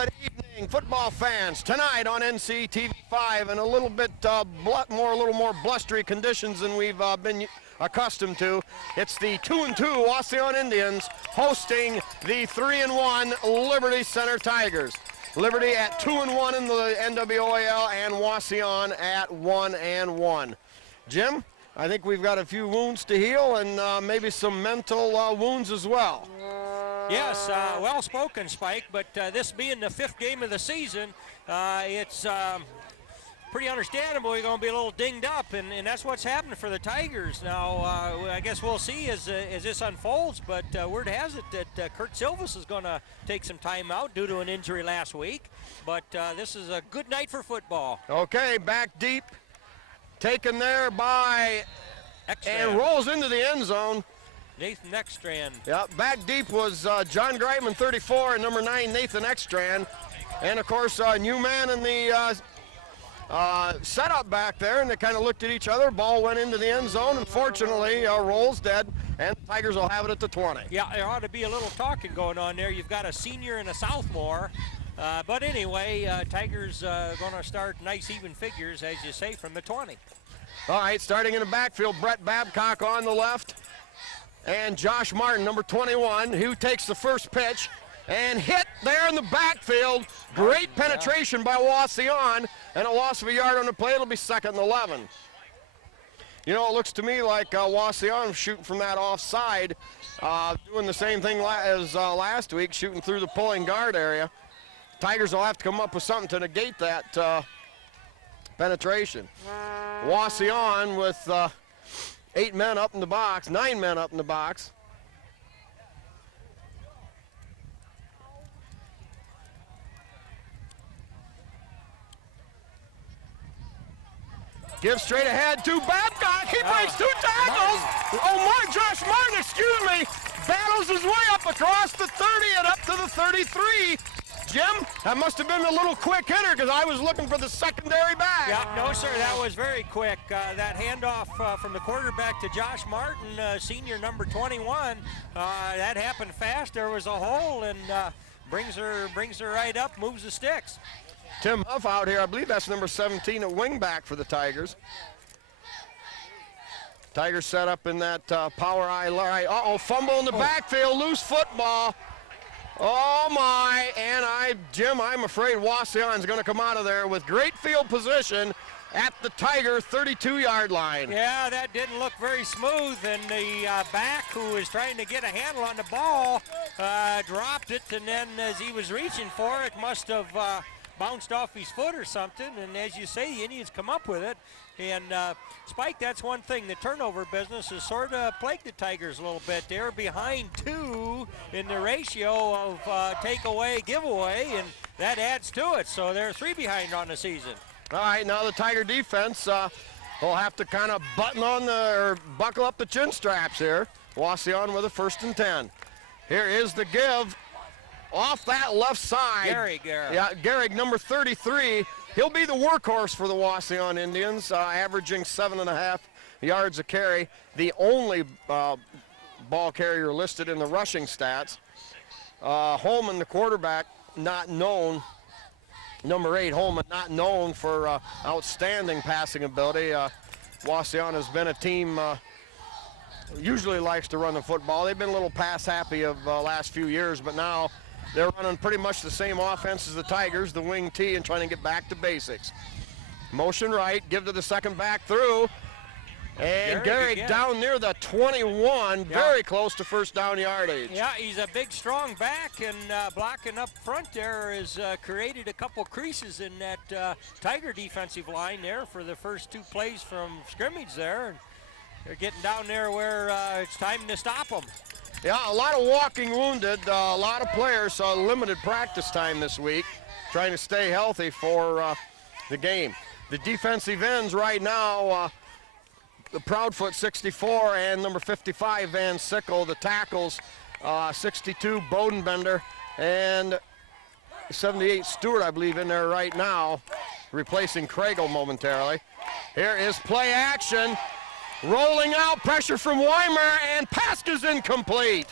Good evening, football fans. Tonight on NCTV5, and a little more blustery conditions than we've been accustomed to. It's the 2-2 Wauseon Indians hosting the 3-1 Liberty Center Tigers. Liberty at 2-1 in the NWOAL and Wauseon at 1-1. Jim, I think we've got a few wounds to heal and maybe some mental wounds as well. Yes, well spoken, Spike, but this being the 5th game of the season, it's pretty understandable you're going to be a little dinged up, and that's what's happening for the Tigers. Now, I guess we'll see as this unfolds, but word has it that Kurt Silvas is going to take some time out due to an injury last week, but this is a good night for football. Okay, back deep, taken there by Ekstrand. And rolls into the end zone. Nathan Ekstrand. Yeah, back deep was John Greitman, 34, and number 9, Nathan Ekstrand. And, of course, new man in the setup back there, and they kind of looked at each other. Ball went into the end zone. Unfortunately, rolls dead, and the Tigers will have it at the 20. Yeah, there ought to be a little talking going on there. You've got a senior and a sophomore. But anyway, Tigers going to start nice even figures, as you say, from the 20. All right, starting in the backfield, Brett Babcock on the left. And Josh Martin, number 21, who takes the first pitch and hit there in the backfield. Great penetration by Wauseon, and a loss of a yard on the play. It'll be 2nd and 11. You know, it looks to me like Wauseon shooting from that offside, doing the same thing as last week, shooting through the pulling guard area. Tigers will have to come up with something to negate that penetration. Wauseon with 8 men up in the box, 9 men up in the box. Give straight ahead to Babcock. He breaks 2 tackles. Josh Martin, excuse me, battles his way up across the 30 and up to the 33. Jim, that must have been a little quick hitter because I was looking for the secondary back. Yeah, no, sir, that was very quick. That handoff from the quarterback to Josh Martin, senior number 21, that happened fast. There was a hole, and brings her right up, moves the sticks. Tim Huff out here, I believe that's number 17 at wingback for the Tigers. Tigers set up in that power eye line. Fumble in the backfield, loose football. Oh my, and Jim, I'm afraid Wauseon's going to come out of there with great field position at the Tiger 32-yard line. Yeah, that didn't look very smooth, and the back, who was trying to get a handle on the ball, dropped it, and then as he was reaching for it, must have bounced off his foot or something, and as you say, the Indians come up with it. And Spike, that's one thing. The turnover business has sort of plagued the Tigers a little bit. They're behind 2 in the ratio of takeaway, giveaway, and that adds to it. So they're 3 behind on the season. All right, now the Tiger defense will have to kind of buckle up the chin straps here. Wauseon with a 1st and 10. Here is the give off that left side. Gehrig. Yeah, Gehrig, number 33. He'll be the workhorse for the Wauseon Indians, averaging 7.5 yards a carry. The only ball carrier listed in the rushing stats. Holman, the quarterback, not known. Number 8, Holman, not known for outstanding passing ability. Wauseon has been a team usually likes to run the football. They've been a little pass happy of last few years, but now they're running pretty much the same offense as the Tigers, the wing T, and trying to get back to basics. Motion right, give to the second back through. And Gehrig down near the 21, very close to first down yardage. Yeah, he's a big, strong back, and blocking up front there has created a couple creases in that Tiger defensive line there for the first 2 plays from scrimmage there. And they're getting down there where it's time to stop them. Yeah, a lot of walking wounded, a lot of players saw limited practice time this week, trying to stay healthy for the game. The defensive ends right now, the Proudfoot 64 and number 55 Van Sickle. The tackles 62 Bodenbender and 78 Stewart, I believe, in there right now, replacing Kragel momentarily. Here is play action. Rolling out, pressure from Weimer, and pass is incomplete.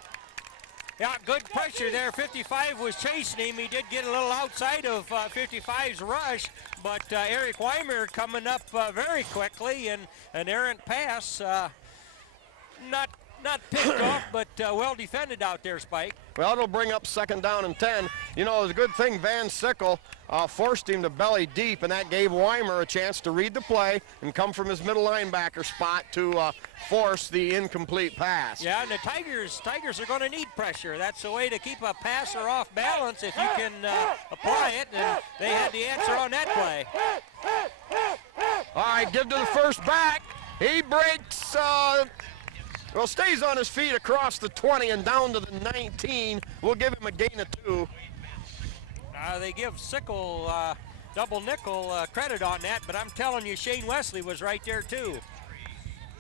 Yeah, good pressure there. 55 was chasing him. He did get a little outside of 55's rush, but Eric Weimer coming up very quickly, and an errant pass, not picked off, but well defended out there, Spike. Well, it'll bring up 2nd down and 10. You know, it's a good thing Van Sickle forced him to belly deep, and that gave Weimer a chance to read the play and come from his middle linebacker spot to force the incomplete pass. Yeah, and the Tigers are going to need pressure. That's the way to keep a passer off balance if you can apply it, and they had the answer on that play. All right, give to the first back. He breaks, stays on his feet across the 20 and down to the 19. We'll give him a gain of 2. They give Sickle double nickel credit on that, but I'm telling you, Shane Wesley was right there too.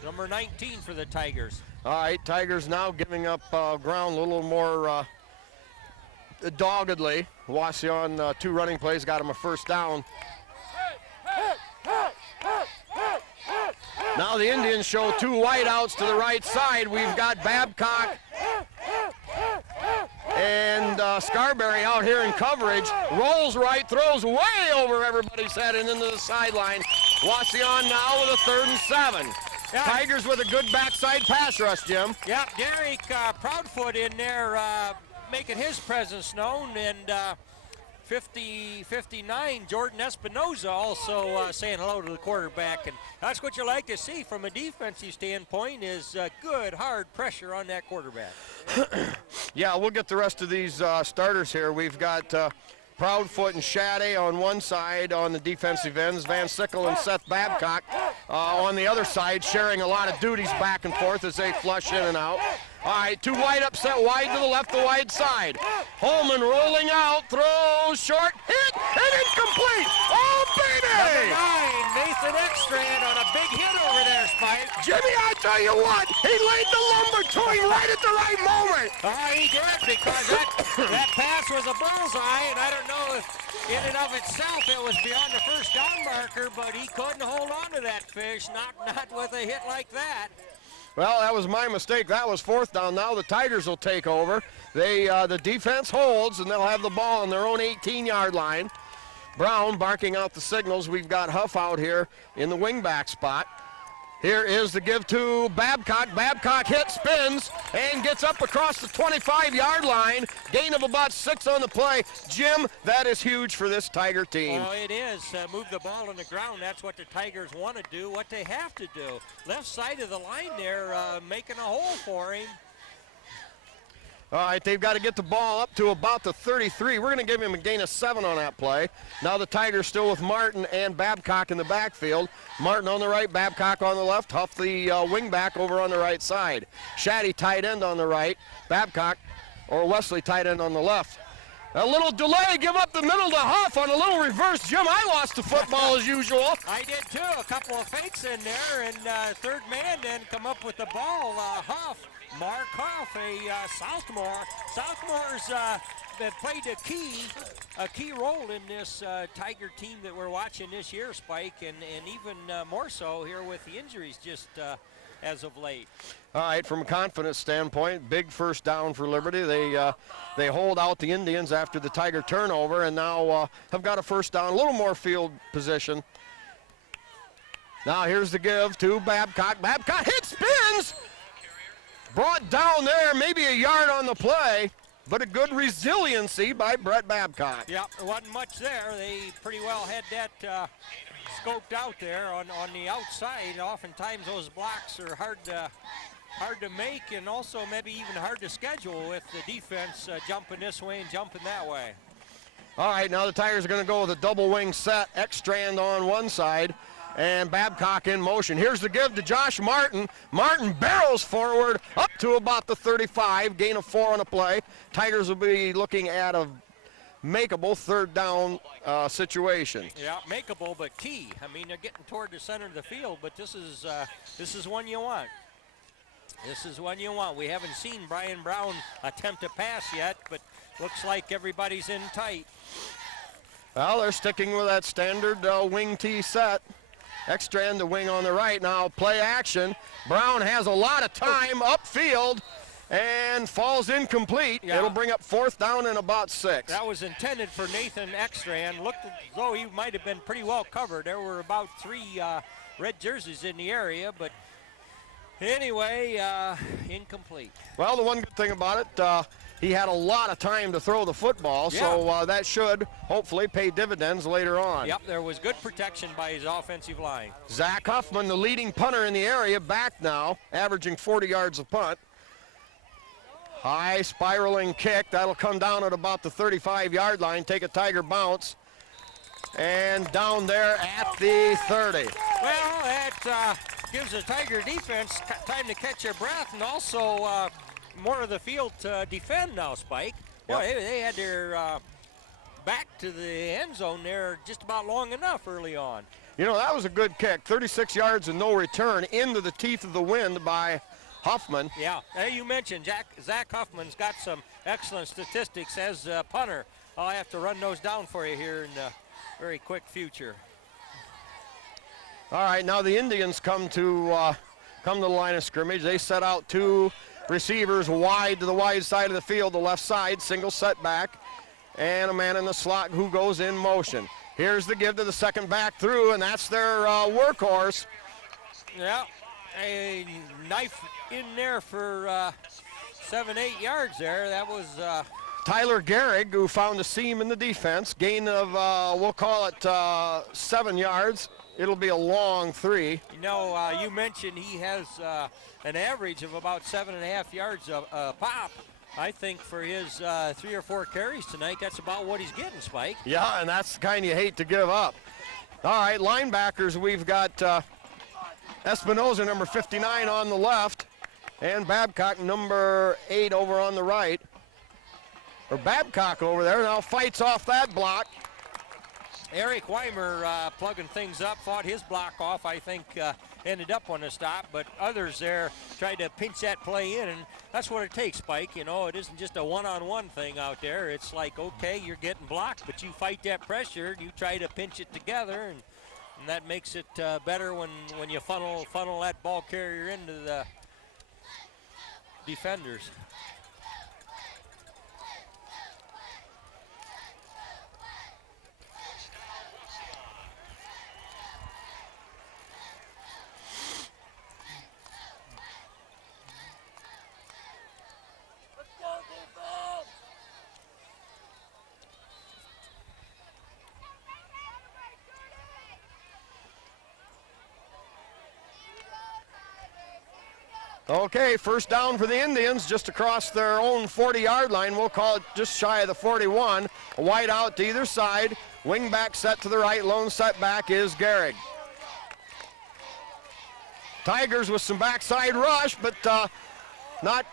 Number 19 for the Tigers. All right, Tigers now giving up ground a little more doggedly. Wauseon 2 running plays got him a 1st down. Now the Indians show 2 wideouts to the right side. We've got Babcock and Scarberry out here in coverage. Rolls right, throws way over everybody's head and into the sideline. Wauseon now with a 3rd and 7. Yeah. Tigers with a good backside pass rush, Jim. Yeah, Derek Proudfoot in there making his presence known, and 59, Jordan Espinoza also saying hello to the quarterback, and that's what you like to see from a defensive standpoint is good, hard pressure on that quarterback. Yeah, we'll get the rest of these starters here. We've got Proudfoot and Shaddy on one side on the defensive ends, Van Sickle and Seth Babcock on the other side, sharing a lot of duties back and forth as they flush in and out. All right, 2 wide up, set wide to the left, the wide side. Holman rolling out, throws short, hit, and incomplete. Oh, baby! Number 9, Nathan Ekstrand on a big hit over there, Spike. Jimmy, I tell you what, he laid the lumber to him right at the right moment. He did, because that pass was a bullseye, and I don't know if in and of itself it was beyond the 1st down marker, but he couldn't hold on to that fish, not with a hit like that. Well, that was my mistake. That was 4th down. Now the Tigers will take over. The defense holds, and they'll have the ball on their own 18-yard line. Brown barking out the signals. We've got Huff out here in the wingback spot. Here is the give to Babcock. Babcock hits, spins, and gets up across the 25-yard line. Gain of about 6 on the play. Jim, that is huge for this Tiger team. Oh, it is. Move the ball on the ground. That's what the Tigers want to do, what they have to do. Left side of the line there, making a hole for him. All right, they've got to get the ball up to about the 33. We're going to give him a gain of 7 on that play. Now the Tigers still with Martin and Babcock in the backfield. Martin on the right, Babcock on the left. Huff the wing back over on the right side. Shaddy tight end on the right. Babcock or Wesley tight end on the left. A little delay, give up the middle to Huff on a little reverse. Jim, I lost the football as usual. I did too. A couple of fakes in there, and 3rd man then come up with the ball. Huff. Mark Huff, a sophomore. Sophomores that played a key role in this Tiger team that we're watching this year, Spike, and even more so here with the injuries just as of late. All right, from a confidence standpoint, big 1st down for Liberty. They hold out the Indians after the Tiger turnover, and now have got a 1st down, a little more field position. Now here's the give to Babcock. Babcock hits, spins. Brought down there, maybe a yard on the play, but a good resiliency by Brett Babcock. Yeah, there wasn't much there. They pretty well had that scoped out there on the outside. Oftentimes those blocks are hard to make, and also maybe even hard to schedule with the defense jumping this way and jumping that way. All right, now the Tigers are going to go with a double wing set. Ekstrand on one side and Babcock in motion. Here's the give to Josh Martin. Martin barrels forward up to about the 35, gain of 4 on a play. Tigers will be looking at a makeable 3rd down situation. Yeah, makeable, but key. I mean, they're getting toward the center of the field, but this is one you want. This is one you want. We haven't seen Brian Brown attempt to pass yet, but looks like everybody's in tight. Well, they're sticking with that standard wing T set. Ekstrand, the wing on the right. Now play action. Brown has a lot of time upfield. and falls incomplete. Yeah. It'll bring up 4th down and about 6. That was intended for Nathan Ekstrand. Looked as though he might have been pretty well covered. There were about 3 red jerseys in the area, but anyway, incomplete. Well, the one good thing about it, he had a lot of time to throw the football, so that should hopefully pay dividends later on. Yep, there was good protection by his offensive line. Zach Huffman, the leading punter in the area, back now, averaging 40 yards a punt. High spiraling kick. That'll come down at about the 35-yard line, take a Tiger bounce, and down there at the 30. Well, that gives the Tiger defense time to catch their breath and also more of the field to defend now, Spike. Boy, they had their back to the end zone there just about long enough early on. You know, that was a good kick. 36 yards and no return into the teeth of the wind by Huffman. Yeah, you mentioned Zach Huffman's got some excellent statistics as a punter. I'll have to run those down for you here in the very quick future. All right, now the Indians come to the line of scrimmage. They set out 2 receivers wide to the wide side of the field, the left side, single setback, and a man in the slot who goes in motion. Here's the give to the second back through, and that's their workhorse. Yeah, a knife in there for 7-8 yards there. That was Tyler Gehrig, who found a seam in the defense. Gain of, we'll call it 7 yards. It'll be a long 3. You know, you mentioned he has an average of about 7.5 yards a pop. I think for his 3 or 4 carries tonight, that's about what he's getting, Spike. Yeah, and that's the kind you hate to give up. All right, linebackers, we've got Espinoza, number 59, on the left, and Babcock, number 8, over on the right. Or Babcock over there now fights off that block. Eric Weimer plugging things up, fought his block off, I think ended up on the stop, but others there tried to pinch that play in, and that's what it takes, Spike. You know, it isn't just a one-on-one thing out there. It's like, okay, you're getting blocked, but you fight that pressure, you try to pinch it together, and that makes it better when you funnel that ball carrier into the defenders. Okay, first down for the Indians, just across their own 40-yard line. We'll call it just shy of the 41. A wide out to either side. Wing back set to the right. Lone setback is Gehrig. Tigers with some backside rush, but not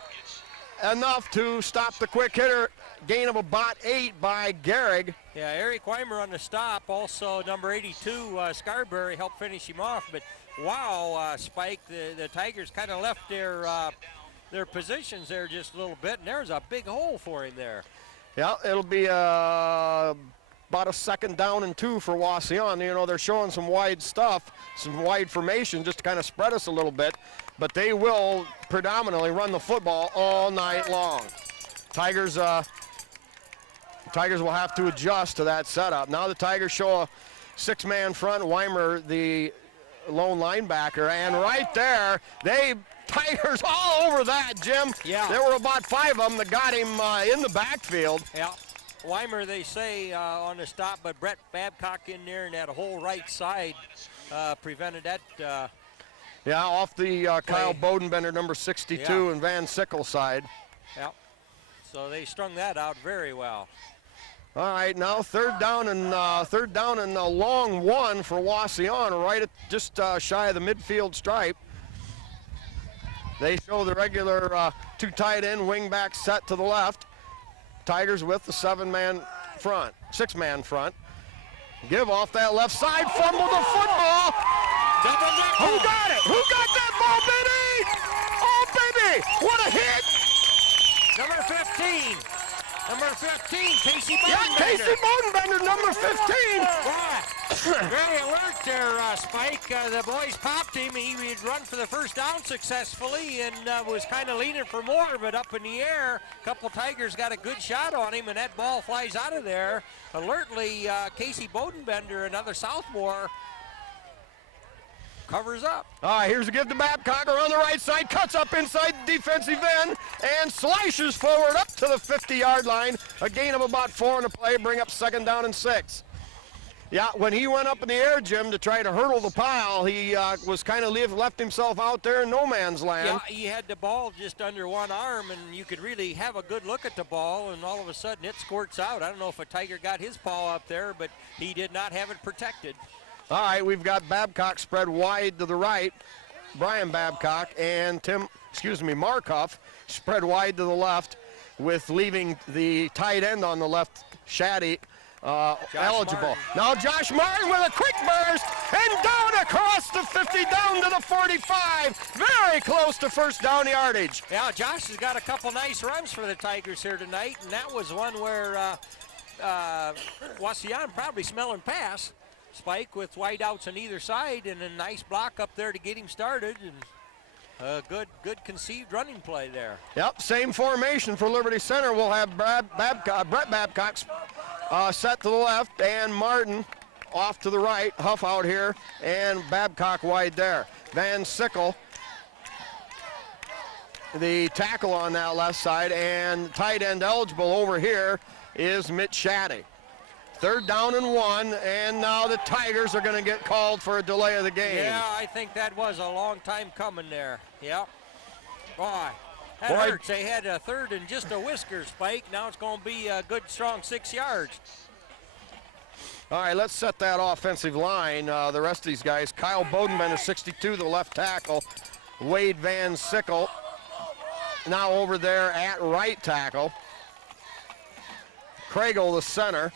enough to stop the quick hitter. Gain of about 8 by Gehrig. Yeah, Eric Weimer on the stop. Also, number 82, Scarberry, helped finish him off. But wow, Spike, the Tigers kind of left their positions there just a little bit, and there's a big hole for him there. Yeah, it'll be about a 2nd down and 2 for Wauseon. You know, they're showing some wide stuff, some wide formation just to kind of spread us a little bit, but they will predominantly run the football all night long. Tigers will have to adjust to that setup. Now the Tigers show a 6-man front. Weimer, the lone linebacker, and right there, Tigers all over that, Jim. Yeah. There were about 5 of them that got him in the backfield. Yeah. Weimer, they say, on the stop, but Brett Babcock in there and that whole right side prevented that. Yeah, off the Kyle Bodenbender, number 62, and Van Sickle side. Yeah. So they strung that out very well. All right, now third down and a long 1 for Wauseon, right at just shy of the midfield stripe. They show the regular 2 tight end wing back set to the left. Tigers with the 6-man front. Give off that left side, fumble the football. Who got it? Who got that ball, baby? Oh, baby, what a hit. Number 15. Casey Bodenbender. Yeah, Casey Bodenbender, number 15. Yeah. Very alert there, Spike. The boys popped him. He would run for the first down successfully and was kind of leaning for more, but up in the air, a couple Tigers got a good shot on him, and that ball flies out of there. Alertly, Casey Bodenbender, another sophomore, covers up. All right, here's a give to Babcock on the right side, cuts up inside the defensive end, and slashes forward up to the 50-yard line. A gain of about 4 in the play, bring up 2nd down and 6. Yeah, when he went up in the air, Jim, to try to hurdle the pile, he was kind of left himself out there in no man's land. Yeah, he had the ball just under one arm, and you could really have a good look at the ball, and all of a sudden it squirts out. I don't know if a Tiger got his paw up there, but he did not have it protected. All right, we've got Babcock spread wide to the right. Brian Babcock and Markoff spread wide to the left, with leaving the tight end on the left, Shaddy, eligible. Martin. Now Josh Martin with a quick burst and down across the 50, down to the 45. Very close to first down yardage. Yeah, Josh has got a couple nice runs for the Tigers here tonight, and that was one where Wauseon probably smelling pass. Spike with wideouts on either side and a nice block up there to get him started, and a good conceived running play there. Yep, same formation for Liberty Center. We'll have Brett Babcock set to the left and Martin off to the right. Huff out here and Babcock wide there. Van Sickle, the tackle on that left side, and tight end eligible over here is Mitch Shaddy. 3rd down and 1, and now the Tigers are going to get called for a delay of the game. Yeah, I think that was a long time coming there. Yep. Boy, that hurts. They had a 3rd and just a whisker, Spike. Now it's going to be a good, strong 6 yards. All right, let's set that offensive line. The rest of these guys, Kyle Bodenbender, 62, the left tackle. Wade Van Sickle, now over there at right tackle. Craigle, the center.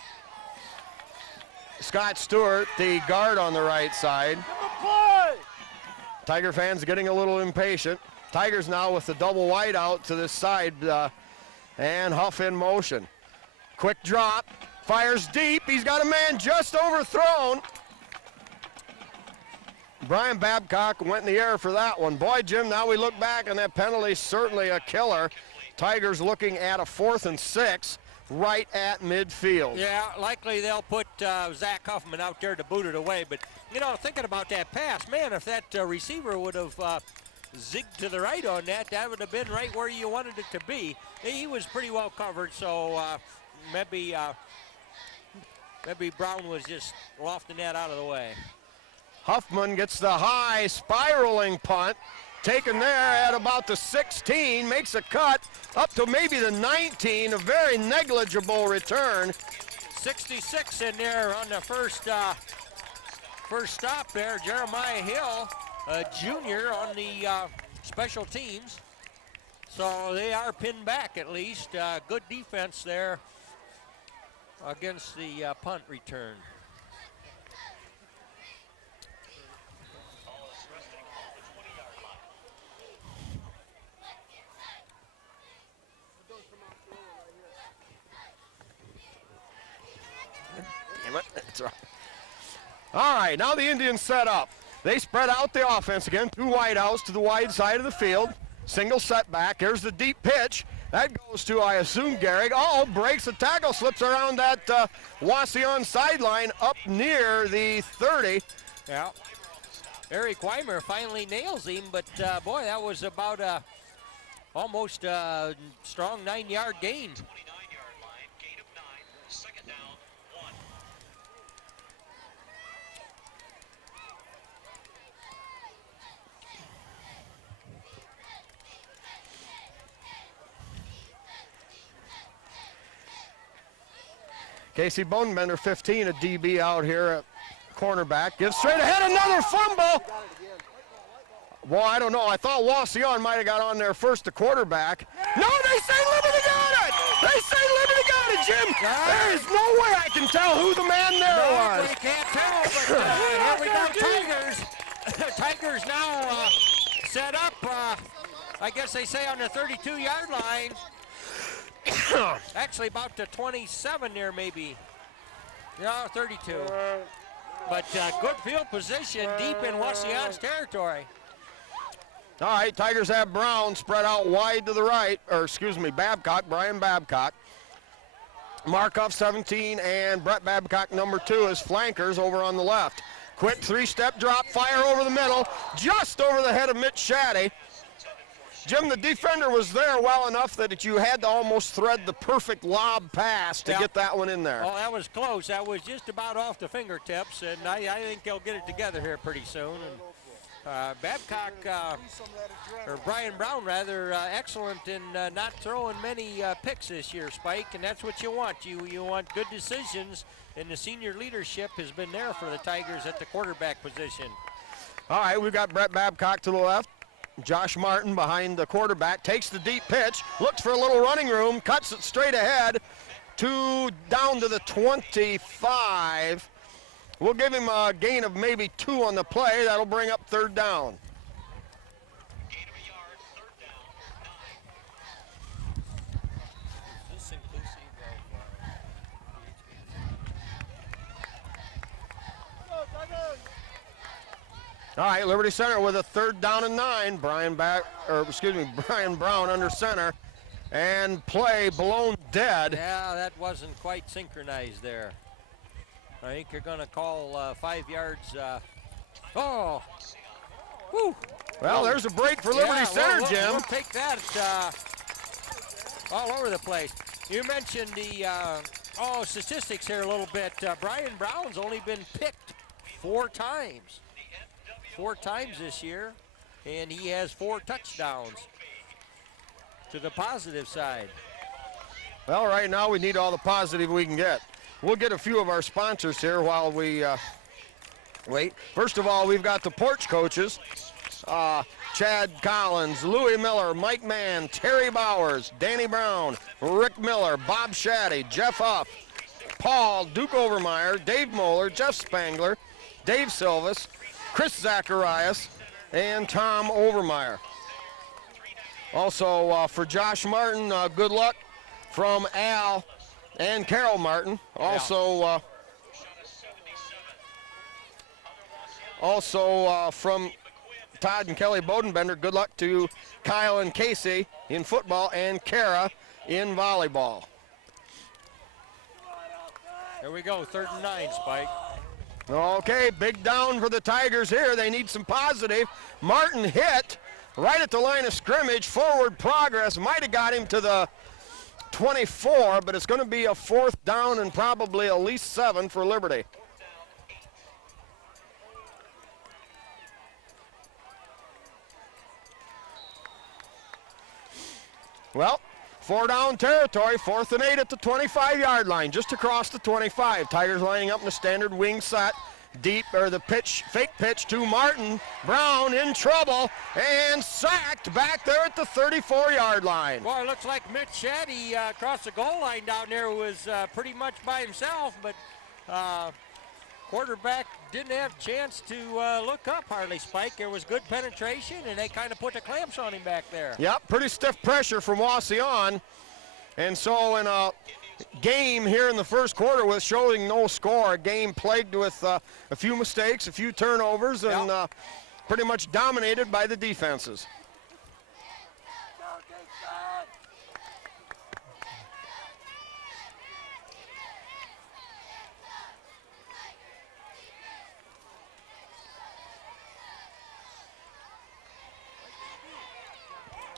Scott Stewart, the guard on the right side. Tiger fans getting a little impatient. Tigers now with the double wide out to this side, and Huff in motion. Quick drop, fires deep. He's got a man just overthrown. Brian Babcock went in the air for that one. Boy, Jim, now we look back, and that penalty certainly a killer. Tigers looking at a 4th and 6. Right at midfield. Yeah, likely they'll put Zach Huffman out there to boot it away. But, you know, thinking about that pass, man, if that receiver would have zigged to the right on that, that would have been right where you wanted it to be. He was pretty well covered, so maybe Brown was just lofting that out of the way. Huffman gets the high spiraling punt. Taken there at about the 16, makes a cut up to maybe the 19, a very negligible return. 66 in there on the first stop there. Jeremiah Hill, a junior on the special teams. So they are pinned back at least. Good defense there against the punt return. That's right. All right, now the Indians set up. They spread out the offense again, 2 wideouts to the wide side of the field. Single setback. There's the deep pitch. That goes to, I assume, Gehrig. Oh, breaks the tackle, slips around that Wauseon sideline up near the 30. Yeah. Eric Weimer finally nails him, but boy, that was about almost a strong 9-yard gain. Casey Bodenbender, 15, a DB out here at cornerback. Gives straight ahead, another fumble. Well, I don't know. I thought Wauseon might have got on there first, the quarterback. No, they say Liberty got it! They say Liberty got it, Jim! There is no way I can tell who the man there was. We can't tell, but here we go, Tigers. Tigers now set up, I guess they say on the 32-yard line. Actually about the 27 there maybe. Yeah, 32. But good field position deep in Wauseon's territory. All right, Tigers have Brown spread out wide to the right, or excuse me, Babcock, Brian Babcock. Markov 17 and Brett Babcock number 2 as flankers over on the left. Quick three-step drop, fire over the middle, just over the head of Mitch Shaddy. Jim, the defender was there well enough that you had to almost thread the perfect lob pass to get that one in there. Oh, that was close. That was just about off the fingertips, and I think they'll get it together here pretty soon. And Babcock, or Brian Brown rather, excellent in not throwing many picks this year, Spike, and that's what you want. You want good decisions, and the senior leadership has been there for the Tigers at the quarterback position. All right, we've got Brett Babcock to the left. Josh Martin behind the quarterback, takes the deep pitch, looks for a little running room, cuts it straight ahead down to the 25. We'll give him a gain of maybe 2 on the play. That'll bring up 3rd down. Gain of a yard, 3rd down. Is this inclusive All right, Liberty Center with a 3rd down and 9. Brian Brown under center, and play blown dead. Yeah, that wasn't quite synchronized there. I think you're going to call 5 yards. Oh, whew. Well, there's a break for Liberty Center, Jim. We'll take that all over the place. You mentioned the statistics here a little bit. Brian Brown's only been picked 4 times. 4 times this year, and he has 4 touchdowns to the positive side. Well, right now we need all the positive we can get. We'll get a few of our sponsors here while we wait. First of all, we've got the porch coaches. Chad Collins, Louis Miller, Mike Mann, Terry Bowers, Danny Brown, Rick Miller, Bob Shaddy, Jeff Huff, Paul, Duke Overmeyer, Dave Moeller, Jeff Spangler, Dave Silvis, Chris Zacharias, and Tom Overmeyer. Also for Josh Martin, good luck from Al and Carol Martin. Also, from Todd and Kelly Bodenbender, good luck to Kyle and Casey in football and Kara in volleyball. There we go, 3rd and 9, Spike. Okay, big down for the Tigers here. They need some positive. Martin hit right at the line of scrimmage. Forward progress might have got him to the 24, but it's going to be a 4th down and probably at least 7 for Liberty. Well, 4 down territory, 4th and 8 at the 25-yard line, just across the 25. Tigers lining up in a standard wing set. Deep, or the pitch, fake pitch to Martin. Brown in trouble and sacked back there at the 34-yard line. Well, it looks like Mitch Shaddy across the goal line down there was pretty much by himself, but quarterback didn't have a chance to look up hardly, Spike. There was good penetration, and they kind of put the clamps on him back there. Yep, pretty stiff pressure from Wauseon. And so in a game here in the first quarter with showing no score, a game plagued with a few mistakes, a few turnovers, and pretty much dominated by the defenses.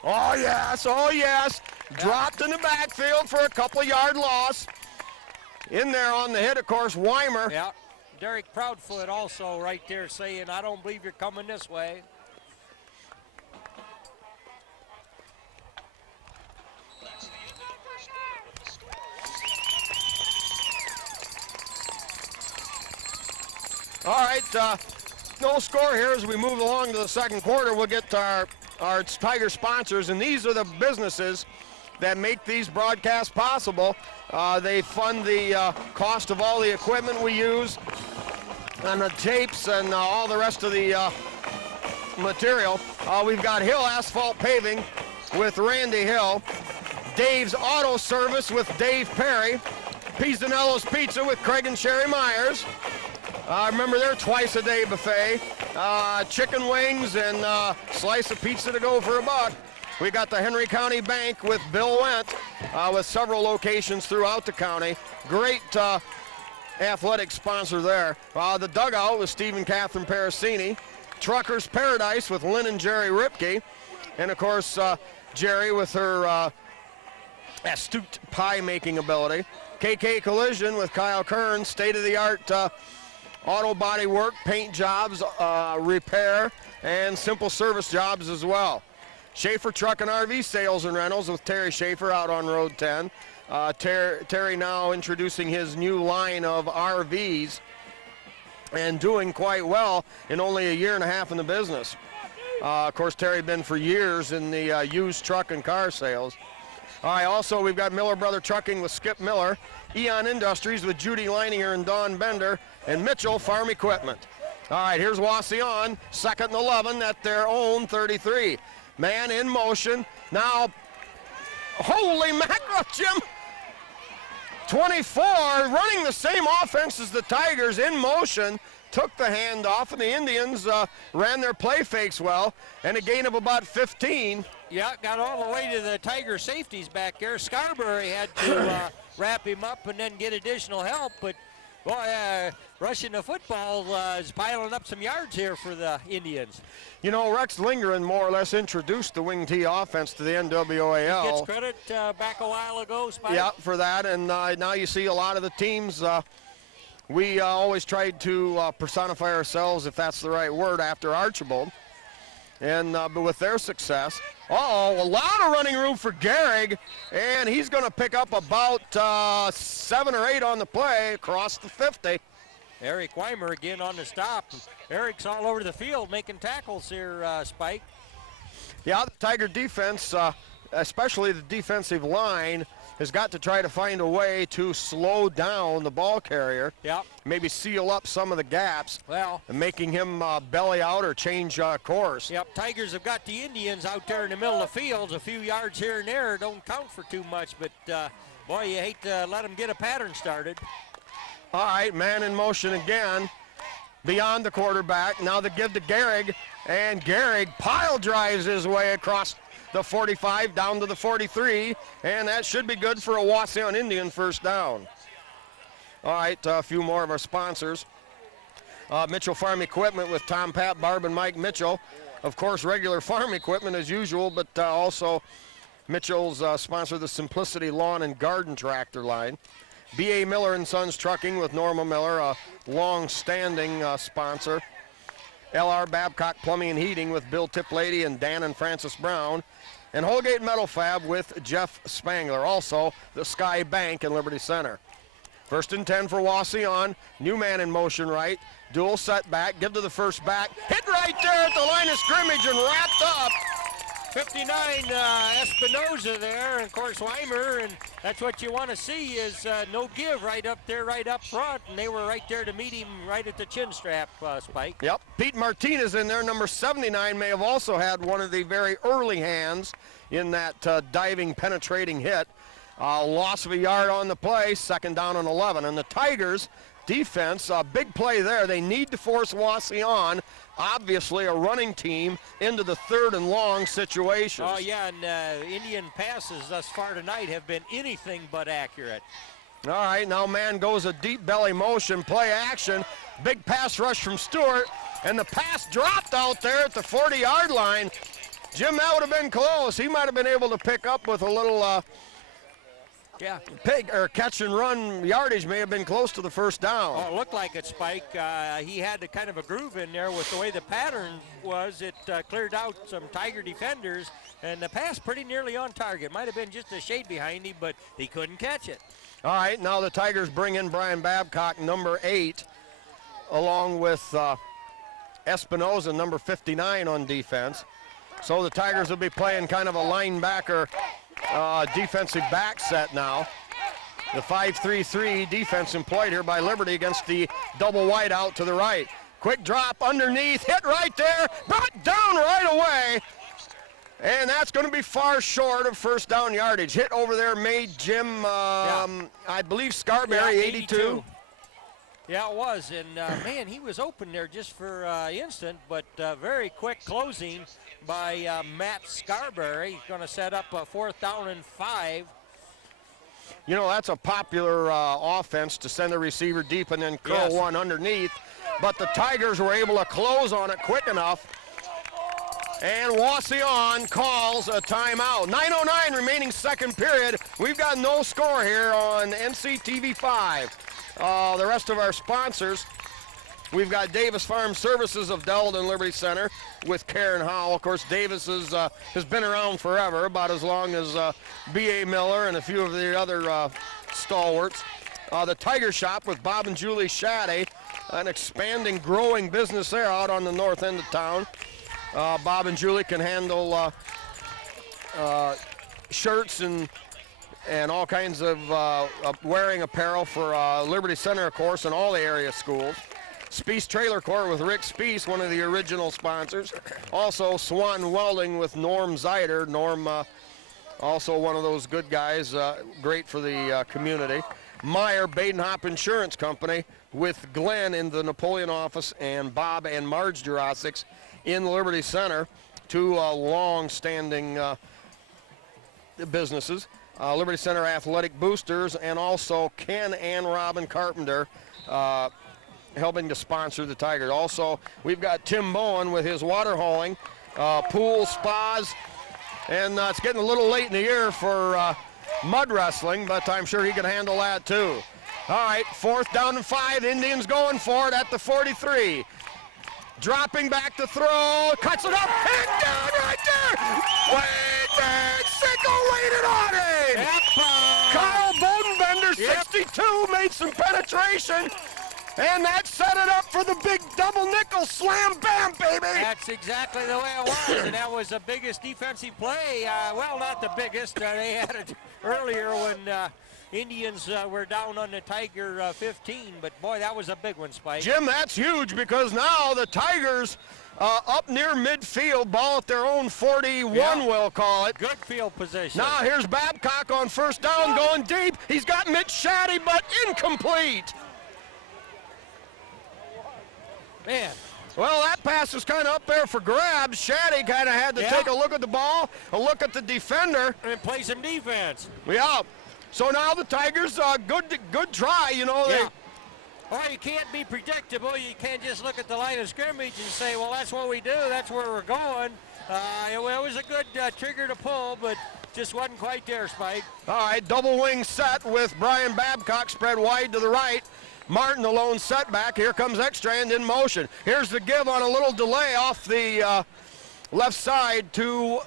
Oh, yes, oh, yes. Dropped in the backfield for a couple-yard loss. In there on the hit, of course, Weimer. Yeah, Derek Proudfoot also right there saying, I don't believe you're coming this way. All right, no score here as we move along to the second quarter. We'll get our Tiger sponsors, and these are the businesses that make these broadcasts possible. They fund the cost of all the equipment we use and the tapes and all the rest of the material. We've got Hill Asphalt Paving with Randy Hill, Dave's Auto Service with Dave Perry, Pisanello's Pizza with Craig and Sherry Myers, Remember their twice-a-day buffet. Chicken wings and slice of pizza to go for $1. We got the Henry County Bank with Bill Wendt with several locations throughout the county. Great athletic sponsor there. The Dugout with Steve and Catherine Parasini. Truckers Paradise with Lynn and Jerry Ripke. And, of course, Jerry with her astute pie-making ability. KK Collision with Kyle Kern, state-of-the-art auto body work, paint jobs, repair, and simple service jobs as well. Schaefer Truck and RV Sales and Rentals with Terry Schaefer out on Road 10. Terry now introducing his new line of RVs and doing quite well in only a year and a half in the business. Of course, Terry been for years in the used truck and car sales. All right, also we've got Miller Brother Trucking with Skip Miller, Eon Industries with Judy Leininger and Don Bender, and Mitchell Farm Equipment. All right, here's Wauseon, 2nd and 11 at their own 33. Man in motion. Now, holy mackerel, Jim. 24, running the same offense as the Tigers in motion, took the handoff, and the Indians ran their play fakes well, and a gain of about 15. Yeah, got all the way to the Tiger safeties back there. Scarberry had to wrap him up and then get additional help, but boy, rushing the football is piling up some yards here for the Indians. You know, Rex Lindgren more or less introduced the wing T offense to the NWAL. He gets credit back a while ago, Spike. Yeah, for that, and now you see a lot of the teams. We always tried to personify ourselves, if that's the right word, after Archibald. And but with their success, a lot of running room for Gehrig, and he's going to pick up about 7 or 8 on the play across the 50. Eric Weimer again on the stop. Eric's all over the field making tackles here, Spike. Yeah, the Tiger defense, especially the defensive line, has got to try to find a way to slow down the ball carrier. Yep. Maybe seal up some of the gaps. Well, and making him belly out or change course. Yep, Tigers have got the Indians out there in the middle of the field. A few yards here and there don't count for too much, but boy, you hate to let them get a pattern started. All right, man in motion again. Beyond the quarterback. Now the give to Gehrig, and Gehrig pile drives his way across the 45 down to the 43, and that should be good for a Wauseon Indian first down. All right, a few more of our sponsors. Mitchell Farm Equipment with Tom, Pat, Barb, and Mike Mitchell. Of course, regular farm equipment as usual, but also Mitchell's sponsor the Simplicity Lawn and Garden Tractor line. B.A. Miller & Sons Trucking with Norma Miller, a long-standing sponsor. L.R. Babcock Plumbing and Heating with Bill Tiplady and Dan and Francis Brown. And Holgate Metal Fab with Jeff Spangler. Also, the Sky Bank in Liberty Center. 1st and 10 for Wauseon. New man in motion right. Dual setback. Give to the first back. Hit right there at the line of scrimmage and wrapped up. 59 Espinoza there, and of course Weimer, and that's what you want to see is no give right up there, right up front, and they were right there to meet him right at the chin strap, Spike. Yep, Pete Martinez in there, number 79, may have also had one of the very early hands in that diving, penetrating hit. Loss of a yard on the play, 2nd down and 11, and the Tigers defense, big play there. They need to force Wauseon, obviously a running team, into the 3rd and long situations. Oh, yeah, and Indian passes thus far tonight have been anything but accurate. All right, now man goes a deep belly motion, play action, big pass rush from Stewart, and the pass dropped out there at the 40-yard line. Jim, that would have been close. He might have been able to pick up with a little catch and run yardage, may have been close to the first down. Oh, it looked like it, Spike. He had a kind of a groove in there with the way the pattern was. It cleared out some Tiger defenders, and the pass pretty nearly on target. Might have been just a shade behind him, but he couldn't catch it. All right, now the Tigers bring in Brian Babcock, number 8, along with Espinoza, number 59 on defense. So the Tigers will be playing kind of a linebacker defensive back set now. The 5-3-3 defense employed here by Liberty against the double wide out to the right. Quick drop underneath, hit right there, brought down right away. And that's going to be far short of first down yardage. Hit over there made Jim, I believe Scarberry, 82. Yeah, it was, and man, he was open there just for an instant, but very quick closing by Matt Scarberry. He's going to set up a 4th down and 5. You know, that's a popular offense to send the receiver deep and then curl one underneath, but the Tigers were able to close on it quick enough. And Wauseon calls a timeout. 9:09 remaining second period. We've got no score here on NCTV 5. The rest of our sponsors, we've got Davis Farm Services of Dellden Liberty Center with Karen Howell. Of course, Davis has been around forever, about as long as B.A. Miller and a few of the other stalwarts. The Tiger Shop with Bob and Julie Shaddy, an expanding, growing business there out on the north end of town. Bob and Julie can handle shirts and all kinds of wearing apparel for Liberty Center, of course, and all the area schools. Speece Trailer Court with Rick Speece, one of the original sponsors. Also Swan Welding with Norm Zeider. Norm, also one of those good guys, great for the community. Meyer Badenhop Insurance Company with Glenn in the Napoleon office and Bob and Marge Jurassics in the Liberty Center, two long-standing businesses. Liberty Center Athletic Boosters, and also Ken and Robin Carpenter helping to sponsor the Tigers. Also, we've got Tim Bowen with his water hauling, pool, spas, and it's getting a little late in the year for mud wrestling, but I'm sure he can handle that too. All right, 4th down and 5, Indians going for it at the 43. Dropping back to throw, cuts it up, and down right there! Wade Sickle waited on it! Yep. Carl Bodenbender, 62, made some penetration, and that set it up for the big double nickel slam bam, baby! That's exactly the way it was, and that was the biggest defensive play. Well, not the biggest. They had it earlier when Indians were down on the Tiger 15, but boy, that was a big one, Spike. Jim, that's huge because now the Tigers up near midfield, ball at their own 41, we'll call it. Good field position. Now here's Babcock on 1st down, going deep. He's got Mitch Shaddy, but incomplete. Man. Well, that pass was kind of up there for grabs. Shaddy kind of had to take a look at the ball, a look at the defender. And play some defense. Yeah. So now the Tigers, good try, you know. Well, you can't be predictable. You can't just look at the line of scrimmage and say, well, that's what we do. That's where we're going. It was a good trigger to pull, but just wasn't quite there, Spike. All right, double wing set with Brian Babcock spread wide to the right. Martin, the lone setback. Here comes Ekstrand in motion. Here's the give on a little delay off the left side to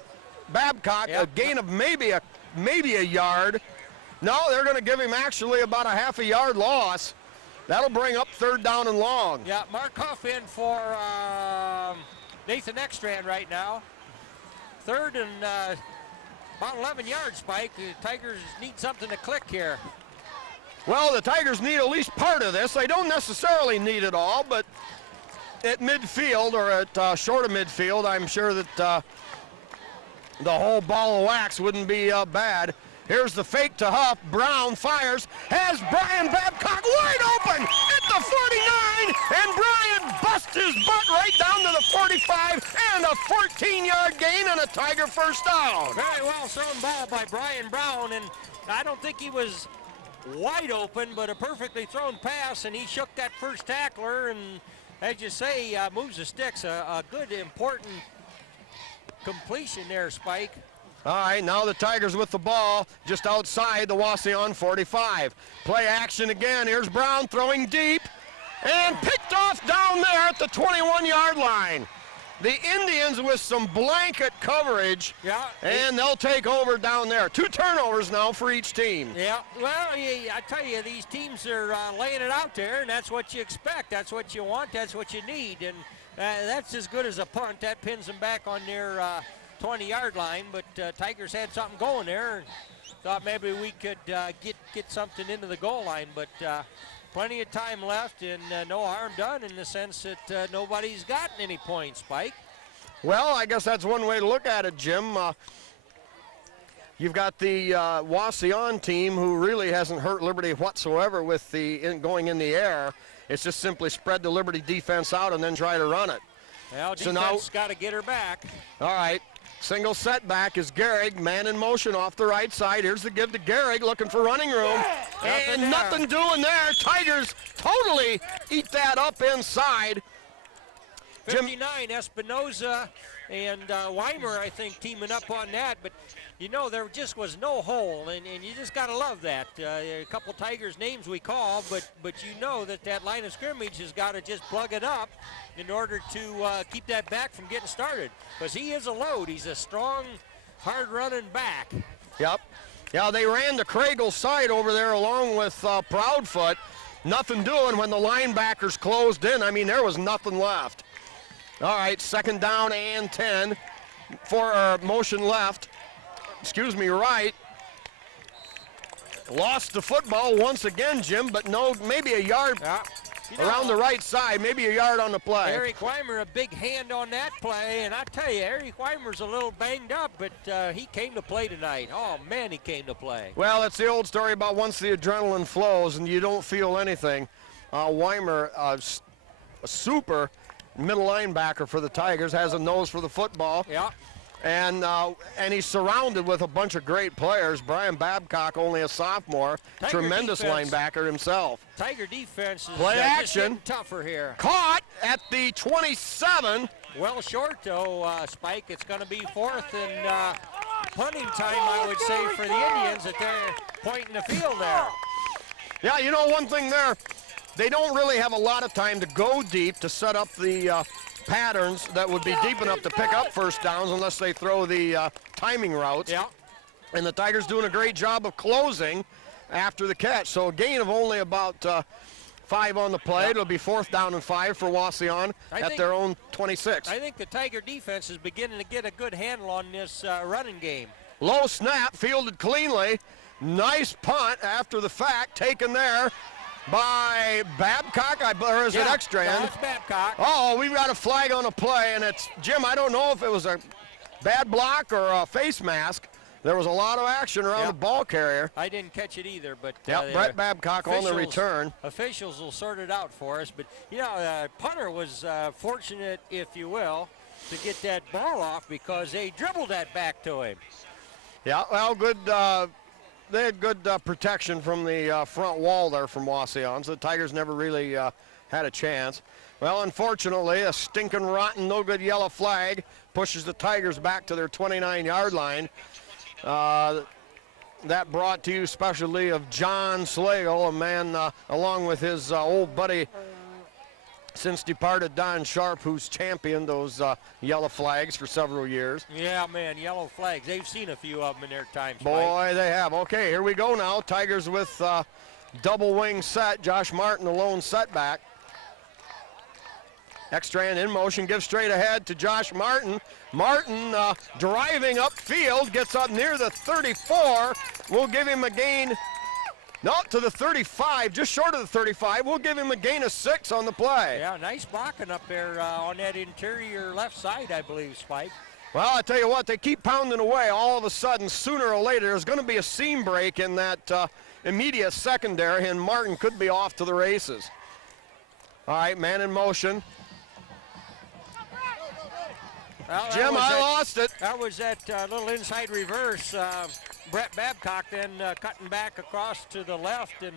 Babcock. A gain of maybe a yard. No, they're going to give him actually about a half a yard loss. That'll bring up 3rd down and long. Yeah, Mark Huff in for Nathan Ekstrand right now. 3rd and about 11 yards, Spike. The Tigers need something to click here. Well, the Tigers need at least part of this. They don't necessarily need it all, but at midfield or at short of midfield, I'm sure that the whole ball of wax wouldn't be bad. Here's the fake to Huff. Brown fires, has Brian Babcock wide open at the 49, and Brian busts his butt right down to the 45, and a 14-yard gain and a Tiger 1st down. Very well thrown ball by Brian Brown, and I don't think he was wide open, but a perfectly thrown pass, and he shook that first tackler, and as you say, moves the sticks. A good, important completion there, Spike. All right, now the Tigers with the ball just outside the Wauseon 45. Play action again. Here's Brown throwing deep and picked off down there at the 21-yard line. The Indians with some blanket coverage, and they'll take over down there. 2 turnovers now for each team. Yeah, well, I tell you, these teams are laying it out there, and that's what you expect. That's what you want. That's what you need, and that's as good as a punt. That pins them back on their 20-yard line, but Tigers had something going there. Thought maybe we could get something into the goal line, but plenty of time left and no harm done in the sense that nobody's gotten any points, Spike. Well, I guess that's one way to look at it, Jim. You've got the Wauseon team who really hasn't hurt Liberty whatsoever with the going in the air. It's just simply spread the Liberty defense out and then try to run it. Well, So defense got to get her back. All right. Single setback is Gehrig, man in motion off the right side. Here's the give to Gehrig, looking for running room. And nothing doing there. Tigers totally eat that up inside. 59, Espinoza and Weimer, I think, teaming up on that. But, you know, there just was no hole, and you just got to love that. A couple Tigers names we call, but you know that line of scrimmage has got to just plug it up in order to keep that back from getting started. Because he is a load. He's a strong, hard-running back. Yep. Yeah, they ran to Kragel's side over there along with Proudfoot. Nothing doing when the linebackers closed in. I mean, there was nothing left. All right, 2nd down and 10 for motion left. Excuse me, right. Lost the football once again, Jim, but no, maybe a yard around the right side, maybe a yard on the play. Eric Weimer, a big hand on that play, and I tell you, Eric Weimer's a little banged up, but he came to play tonight. Oh, man, he came to play. Well, it's the old story about once the adrenaline flows and you don't feel anything. Weimer, a super middle linebacker for the Tigers, has a nose for the football. Yeah. And he's surrounded with a bunch of great players. Brian Babcock, only a sophomore, Tiger tremendous defense. Linebacker himself. Tiger defense is Play just action. getting tougher here. Caught at the 27. Well short, though, Spike. It's going to be 4th and punting time, I would say, for the Indians at their point in the field there. Yeah, you know one thing there, they don't really have a lot of time to go deep to set up the patterns that would be deep enough to pick up first downs unless they throw the timing routes. Yeah. And the Tigers doing a great job of closing after the catch. So a gain of only about 5 on the play. Yeah. It'll be 4th down and 5 for Wauseon at their own 26. I think the Tiger defense is beginning to get a good handle on this running game. Low snap, fielded cleanly. Nice punt after the fact, taken there by Babcock, or is it Ekstrand? That's Babcock. Oh, we've got a flag on a play, and it's, Jim, I don't know if it was a bad block or a face mask. There was a lot of action around the ball carrier. I didn't catch it either, but Brett Babcock on the return. Officials will sort it out for us, but you know, punter was fortunate, if you will, to get that ball off because they dribbled that back to him. Yeah, well, good. They had good protection from the front wall there from Wauseon, so the Tigers never really had a chance. Well, unfortunately, a stinking rotten, no good yellow flag pushes the Tigers back to their 29-yard line. That brought to you specially of John Slagle, a man along with his old buddy since departed Don Sharp, who's championed those yellow flags for several years. Yeah, man, yellow flags. They've seen a few of them in their time. Boy, they have. Okay, here we go now. Tigers with double wing set. Josh Martin, the lone setback. Ekstrand in motion, gives straight ahead to Josh Martin. Martin driving upfield, gets up near the 34. We'll give him a gain. No, to the 35, just short of the 35. We'll give him a gain of 6 on the play. Yeah, nice blocking up there on that interior left side, I believe, Spike. Well, I tell you what, they keep pounding away. All of a sudden, sooner or later, there's going to be a seam break in that immediate secondary, and Martin could be off to the races. All right, man in motion. Well, Jim, I lost it. That was that little inside reverse. Brett Babcock then cutting back across to the left and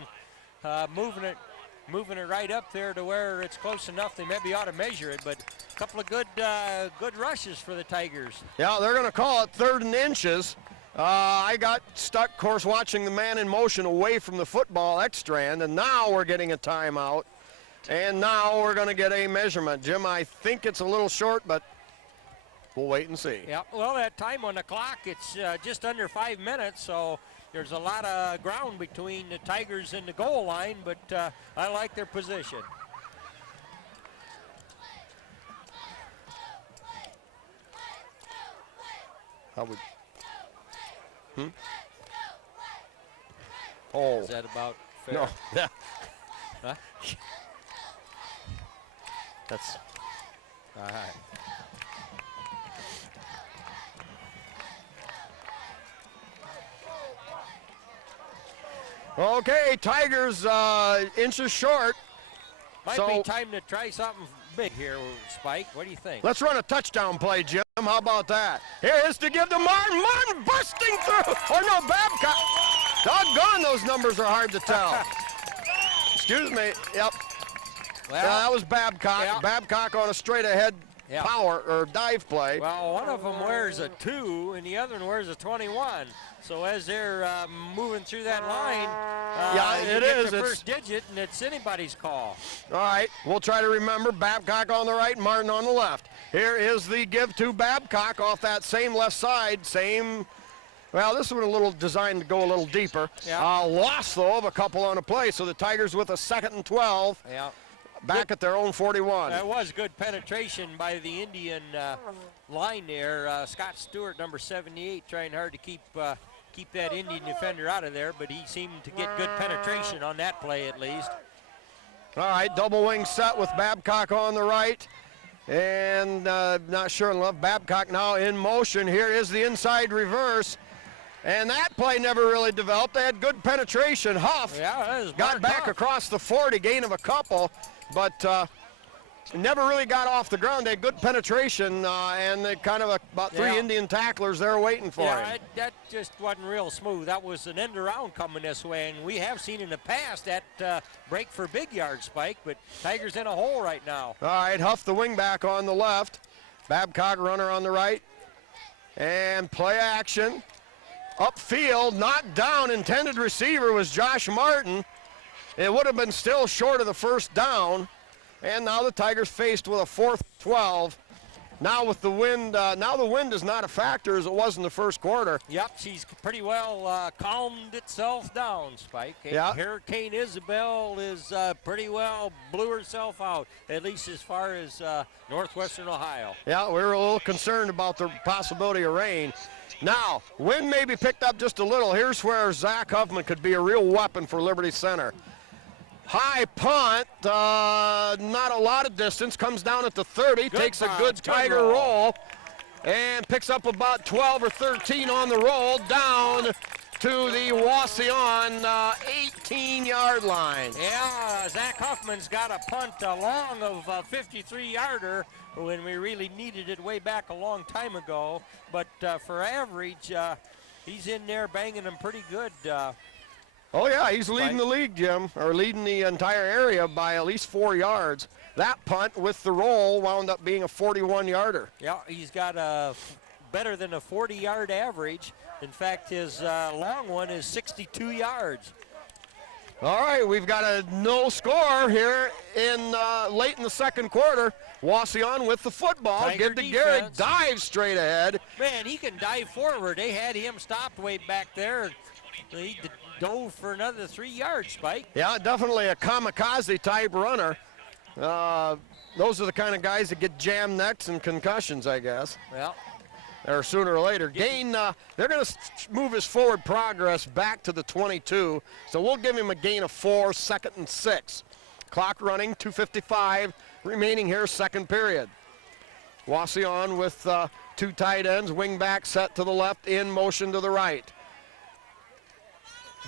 moving it right up there to where it's close enough they maybe ought to measure it, but a couple of good rushes for the Tigers. Yeah, they're going to call it 3rd and inches. I got stuck, of course, watching the man in motion away from the football, Ekstrand, and now we're getting a timeout, and now we're going to get a measurement. Jim, I think it's a little short, but we'll wait and see. Yeah, well, that time on the clock, it's just under 5 minutes, so there's a lot of ground between the Tigers and the goal line, but I like their position. How would? Oh. Is that about fair? No. Yeah. Huh? That's. All right. Okay, Tigers inches short. Might be time to try something big here, Spike. What do you think? Let's run a touchdown play, Jim. How about that? Here is to give to Martin. Martin bursting through. Oh, no, Babcock. Doggone, those numbers are hard to tell. Excuse me. Yep. Well, that was Babcock. Yeah. Babcock on a straight ahead power or dive play. Well, one of them wears a 2 and the other one wears a 21. So as they're moving through that line, it is the first digit, and it's anybody's call. All right, we'll try to remember Babcock on the right, Martin on the left. Here is the give to Babcock off that same left side, well, this one a little designed to go a little deeper. Yeah. Loss, though, of a couple on a play, so the Tigers with a 2nd and 12. Yeah. Back at their own 41. That was good penetration by the Indian line there. Scott Stewart, number 78, trying hard to keep that Indian defender out of there, but he seemed to get good penetration on that play at least. All right, double wing set with Babcock on the right. And not sure in love. Babcock now in motion. Here is the inside reverse. And that play never really developed. They had good penetration. Huff got back across the 40, gain of a couple, but never really got off the ground. They had good penetration, and they kind of about 3 Indian tacklers there waiting for him. That just wasn't real smooth. That was an end around coming this way, and we have seen in the past that break for big yard, Spike, but Tigers in a hole right now. All right, Huff the wingback on the left. Babcock runner on the right. And play action. Upfield, knocked down, intended receiver was Josh Martin. It would have been still short of the first down. And now the Tigers faced with a 4th 12. Now with the wind, now the wind is not a factor as it was in the first quarter. Yep, she's pretty well calmed itself down, Spike. Yeah. Hurricane Isabel is pretty well blew herself out, at least as far as northwestern Ohio. Yeah, we were a little concerned about the possibility of rain. Now, wind maybe picked up just a little. Here's where Zach Huffman could be a real weapon for Liberty Center. High punt, not a lot of distance, comes down at the 30, takes a good Tiger roll, and picks up about 12 or 13 on the roll down to the Wauseon 18-yard line. Yeah, Zach Huffman's got a punt long of a 53-yarder when we really needed it way back a long time ago. But for average, he's in there banging them pretty good. Oh, yeah, he's leading the league, Jim, or leading the entire area by at least 4 yards. That punt with the roll wound up being a 41-yarder. Yeah, he's got a better than a 40-yard average. In fact, his long one is 62 yards. All right, we've got a no score here in late in the second quarter. Wauseon with the football. Tiger Give to defense. Garrett, dives straight ahead. Man, he can dive forward. They had him stopped way back there. He dove for another 3 yards, Spike. Yeah, definitely a kamikaze type runner. Those are the kind of guys that get jam necks and concussions, I guess. Well, or sooner or later. Gain, they're going to move his forward progress back to the 22. So we'll give him a gain of 4, 2nd and 6. Clock running, 2:55 remaining here, second period. Wauseon with 2 tight ends, wing back set to the left, in motion to the right.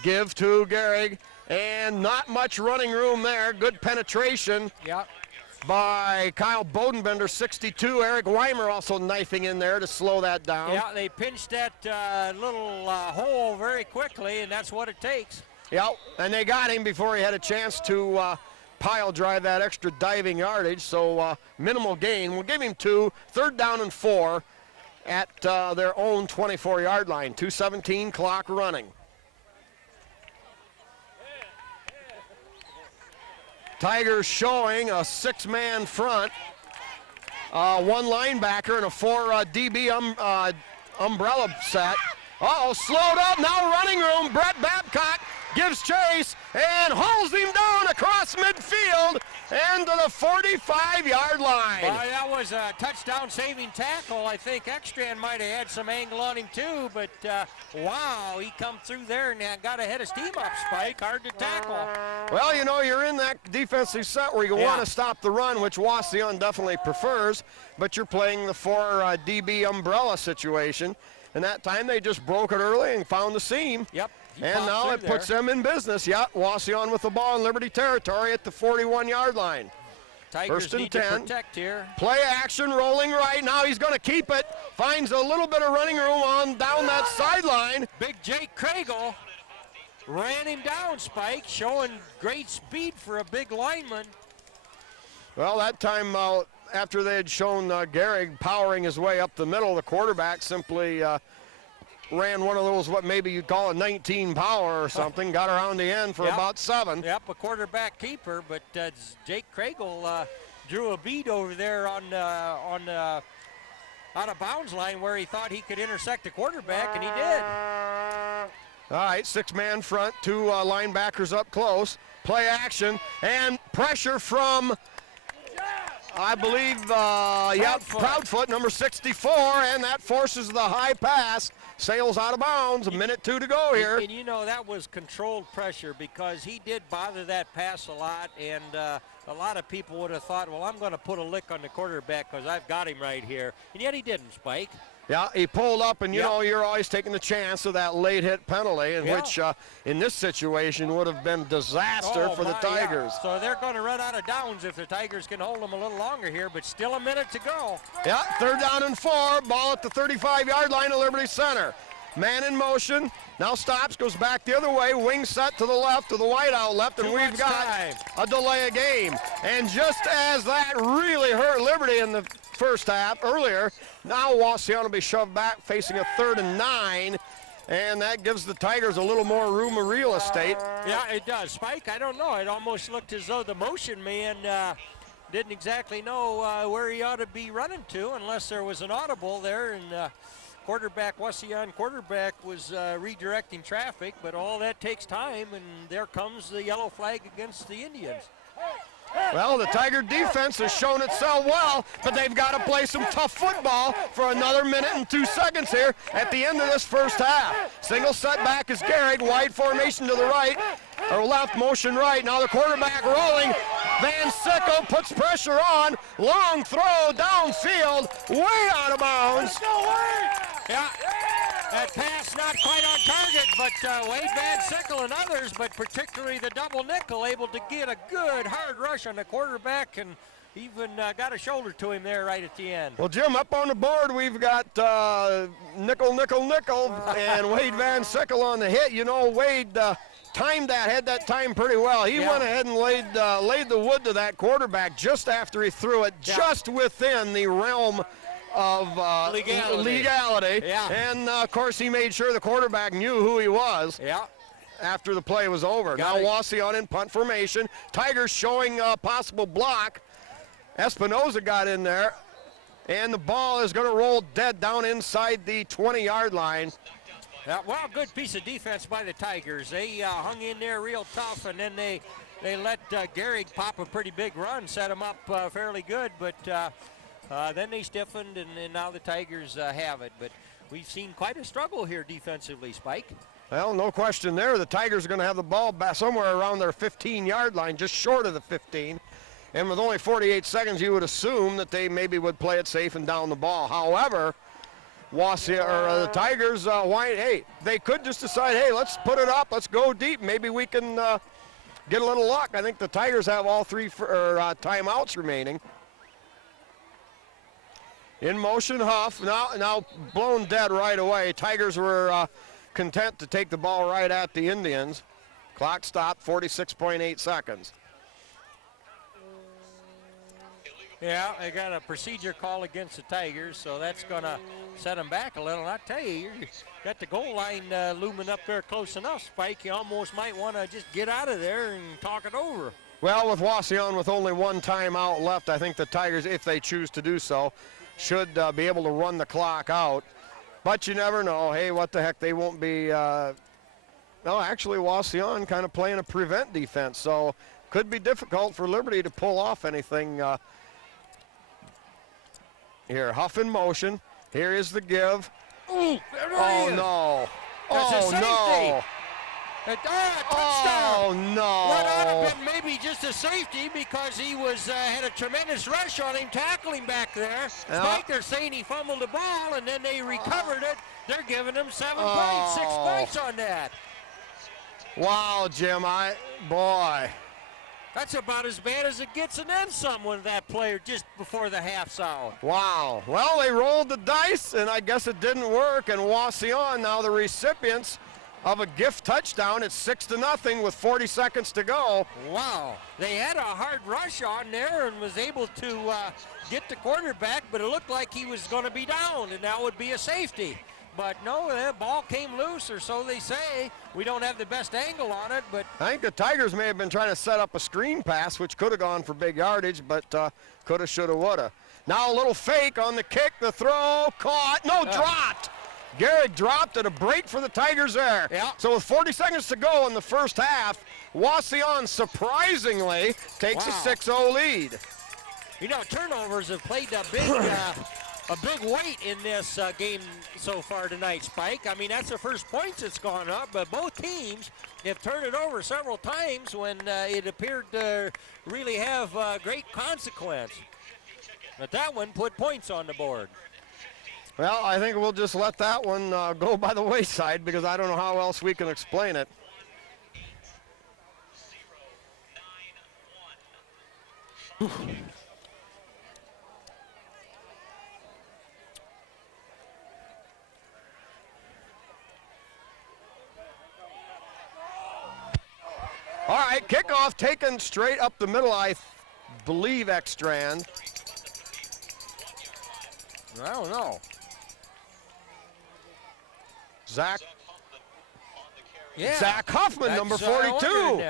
Give to Gehrig, and not much running room there. Good penetration. Yep. By Kyle Bodenbender, 62. Eric Weimer also knifing in there to slow that down. Yeah, they pinched that little hole very quickly, and that's what it takes. Yep, and they got him before he had a chance to pile drive that extra diving yardage, so minimal gain. We'll give him 2, 3rd down and 4 at their own 24-yard line. 2:17 clock running. Tigers showing a 6-man front, 1 linebacker and a 4 DB umbrella set. Slowed up, now running room. Brett Babcock gives chase and hauls him down across midfield and to the 45-yard line. Well, that was a touchdown-saving tackle. I think Ekstrand might have had some angle on him too, but wow, he come through there and got ahead of steam up, Spike. Hard to tackle. Well, you know, you're in that defensive set where you want to stop the run, which Wauseon definitely prefers, but you're playing the 4 DB umbrella situation. And that time they just broke it early and found the seam. Yep, And now it puts them in business. Yeah, Wauseon with the ball in Liberty territory at the 41-yard line. Tigers First and need 10. to protect here. Play action, rolling right. Now he's going to keep it. Finds a little bit of running room on down that sideline. Big Jake Craigle ran him down, Spike, showing great speed for a big lineman. Well, that time after they had shown Gehrig powering his way up the middle, the quarterback simply ran one of those, what maybe you'd call a 19 power or something, got around the end for about 7. Yep, a quarterback keeper, but Jake Craigle drew a bead over there on out of bounds line where he thought he could intersect the quarterback, and he did. All right, 6-man front, 2 linebackers up close. Play action and pressure from, I believe, Proudfoot, number 64, and that forces the high pass. Sails out of bounds, a minute 2 to go here. And you know, that was controlled pressure because he did bother that pass a lot, and a lot of people would have thought, well, I'm going to put a lick on the quarterback because I've got him right here. And yet he didn't, Spike. Yeah, he pulled up, and you know, you're always taking the chance of that late hit penalty, which in this situation would have been disaster for the Tigers. So they're going to run out of downs if the Tigers can hold them a little longer here, but still a minute to go. Yeah, 3rd down and 4, ball at the 35-yard line of Liberty Center. Man in motion, now stops, goes back the other way, wing set to the left, to the wide out left, and we've got a delay of game. And just as that really hurt Liberty in the first half earlier, now Wauseon will be shoved back facing a 3rd and 9, and that gives the Tigers a little more room of real estate. Yeah, it does. Spike, I don't know. It almost looked as though the motion man didn't exactly know where he ought to be running to unless there was an audible there, and Wauseon quarterback was redirecting traffic, but all that takes time, and there comes the yellow flag against the Indians. Well, the Tiger defense has shown itself well, but they've got to play some tough football for another minute and 2 seconds here at the end of this first half. Single setback is Gehrig, wide formation to the right, or left, motion right. Now the quarterback rolling. Van Sickle puts pressure on. Long throw downfield, way out of bounds. Yeah, that pass not quite on target, but Wade Van Sickle and others, but particularly the double nickel, able to get a good hard rush on the quarterback and even got a shoulder to him there right at the end. Well, Jim, up on the board, we've got nickel, and Wade Van Sickle on the hit. You know, Wade had that time pretty well. He went ahead and laid the wood to that quarterback just after he threw it, just within the realm of legality. And of course he made sure the quarterback knew who he was after the play was over. Now Wauseon in punt formation. Tigers showing a possible block. Espinoza got in there, and the ball is going to roll dead down inside the 20-yard line. Well, good piece of defense by the Tigers. They hung in there real tough, and then they let Gehrig pop a pretty big run, set him up fairly good, but then they stiffened, and now the Tigers have it. But we've seen quite a struggle here defensively, Spike. Well, no question there. The Tigers are going to have the ball back somewhere around their 15-yard line, just short of the 15. And with only 48 seconds, you would assume that they maybe would play it safe and down the ball. However, the Tigers, they could just decide, hey, let's put it up, let's go deep. Maybe we can get a little luck. I think the Tigers have all 3 timeouts remaining. In motion, Huff, now blown dead right away. Tigers were content to take the ball right at the Indians. Clock stopped, 46.8 seconds. Yeah, they got a procedure call against the Tigers, so that's going to set them back a little. And I tell you, you got the goal line looming up there close enough, Spike. You almost might want to just get out of there and talk it over. Well, with Wauseon with only 1 timeout left, I think the Tigers, if they choose to do so, should be able to run the clock out. But you never know. Hey, what the heck, they won't be. No, actually, Wauseon kind of playing a prevent defense, so could be difficult for Liberty to pull off anything. Here, Huff in motion. Here is the give. Ooh, no. That's a safety. No. Touchdown. Oh, no. What ought to been maybe just a safety because he was had a tremendous rush on him, tackling back there. Spike, they're saying he fumbled the ball, and then they recovered it. They're giving him 7 points, 6 points on that. Wow, Jim, boy. That's about as bad as it gets, and then some with that player just before the half sound. Wow. Well, they rolled the dice, and I guess it didn't work, and Wauseon now the recipients of a gift touchdown. It's 6-0 with 40 seconds to go. Wow. They had a hard rush on there and was able to get the quarterback, but it looked like he was going to be down, and that would be a safety. But no, the ball came loose, or so they say. We don't have the best angle on it, but I think the Tigers may have been trying to set up a screen pass, which could have gone for big yardage, but coulda, shoulda, woulda. Now a little fake on the kick, the throw, caught, dropped. Garrett dropped at a break for the Tigers there. Yeah. So with 40 seconds to go in the first half, Wauseon surprisingly takes a 6-0 lead. You know, turnovers have played a big weight in this game so far tonight, Spike. I mean, that's the first points that's gone up, but both teams have turned it over several times when it appeared to really have great consequence. But that one put points on the board. Well, I think we'll just let that one go by the wayside because I don't know how else we can explain it. All right, kickoff taken straight up the middle, I believe, Ekstrand. I don't know. Zach Yeah. Huffman, number 42.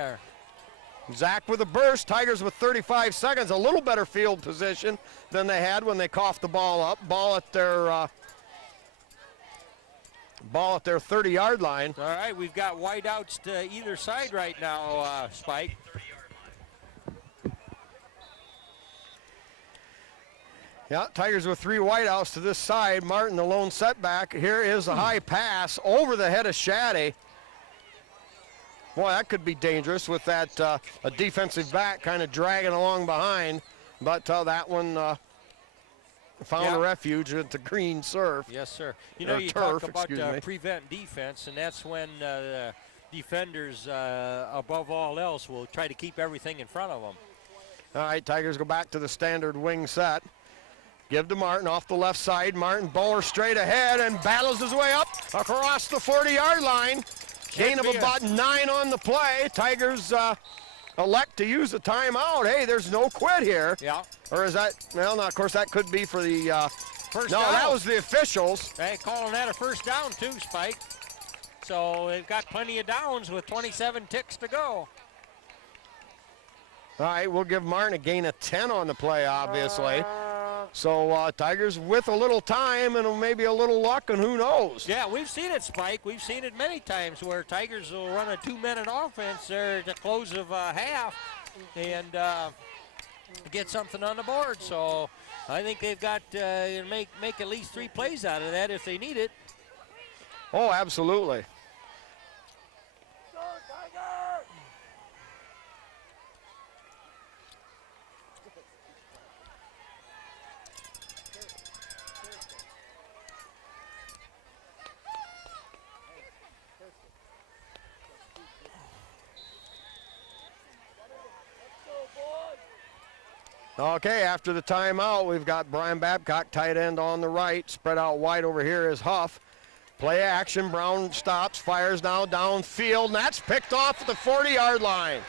Zach with a burst. Tigers with 35 seconds. A little better field position than they had when they coughed the ball up. Ball at their 30-yard line. All right, we've got wideouts to either side right now, Spike. Yeah, Tigers with 3 wideouts to this side. Martin, the lone setback. Here is a high pass over the head of Shaddy. Boy, that could be dangerous with that a defensive back kind of dragging along behind. But that one found a refuge at the green surf. Yes, sir. You know, you turf, talk about prevent defense, and that's when the defenders, above all else, will try to keep everything in front of them. All right, Tigers go back to the standard wing set. Give to Martin off the left side. Martin bowler straight ahead and battles his way up across the 40-yard line. Gain of about 9 on the play. Tigers elect to use a timeout. Hey, there's no quit here. Yeah. Or is that, well, no, of course, that could be for the, first no, down. that was the officials. They calling that a first down too, Spike. So they've got plenty of downs with 27 ticks to go. All right, we'll give Martin a gain of 10 on the play, obviously. So Tigers with a little time and maybe a little luck, and who knows? Yeah, we've seen it, Spike. We've seen it many times where Tigers will run a 2-minute offense there at the close of half and get something on the board. So I think they've got to make at least 3 plays out of that if they need it. Oh, absolutely. Okay, after the timeout, we've got Brian Babcock, tight end on the right. Spread out wide over here is Huff. Play action, Brown stops, fires now downfield, and that's picked off at the 40-yard line.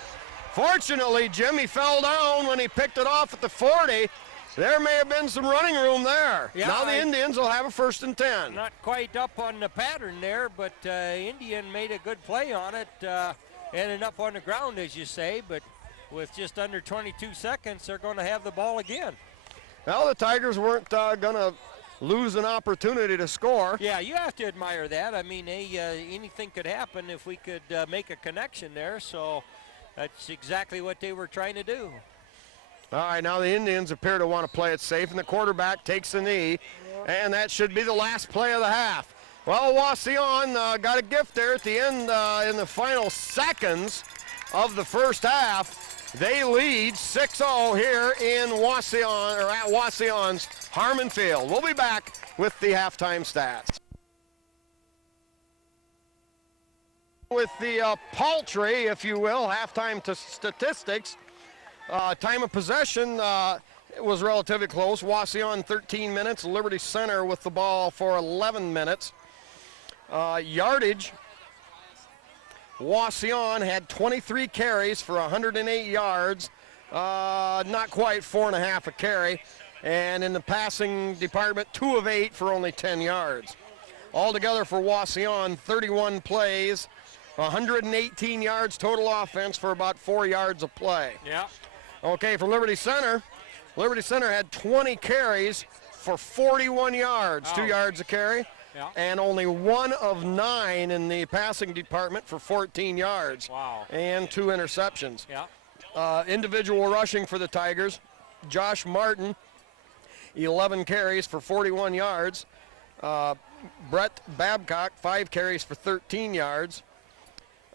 Fortunately, Jimmy fell down when he picked it off at the 40. There may have been some running room there. Yeah, now the Indians will have a 1st and 10. Not quite up on the pattern there, but Indian made a good play on it. Ended up on the ground, as you say, but with just under 22 seconds, they're going to have the ball again. Well, the Tigers weren't going to lose an opportunity to score. Yeah, you have to admire that. I mean, anything could happen if we could make a connection there, so that's exactly what they were trying to do. All right, now the Indians appear to want to play it safe, and the quarterback takes a knee, and that should be the last play of the half. Well, Wauseon got a gift there at the end in the final seconds of the first half. They lead 6-0 here in Wauseon, or at Wauseon's Harmon Field. We'll be back with the halftime stats. With the paltry, if you will, halftime statistics, time of possession it was relatively close. Wauseon 13 minutes, Liberty Center with the ball for 11 minutes. Yardage, Wauseon had 23 carries for 108 yards, not quite 4.5 a carry. And in the passing department, 2 of 8 for only 10 yards. Altogether for Wauseon, 31 plays, 118 yards total offense for about 4 yards of play. Yeah. Okay, for Liberty Center had 20 carries for 41 yards, 2 yards a carry, and only 1 of 9 in the passing department for 14 yards. Wow. And 2 interceptions. Yeah. Individual rushing for the Tigers, Josh Martin, 11 carries for 41 yards. Brett Babcock, 5 carries for 13 yards.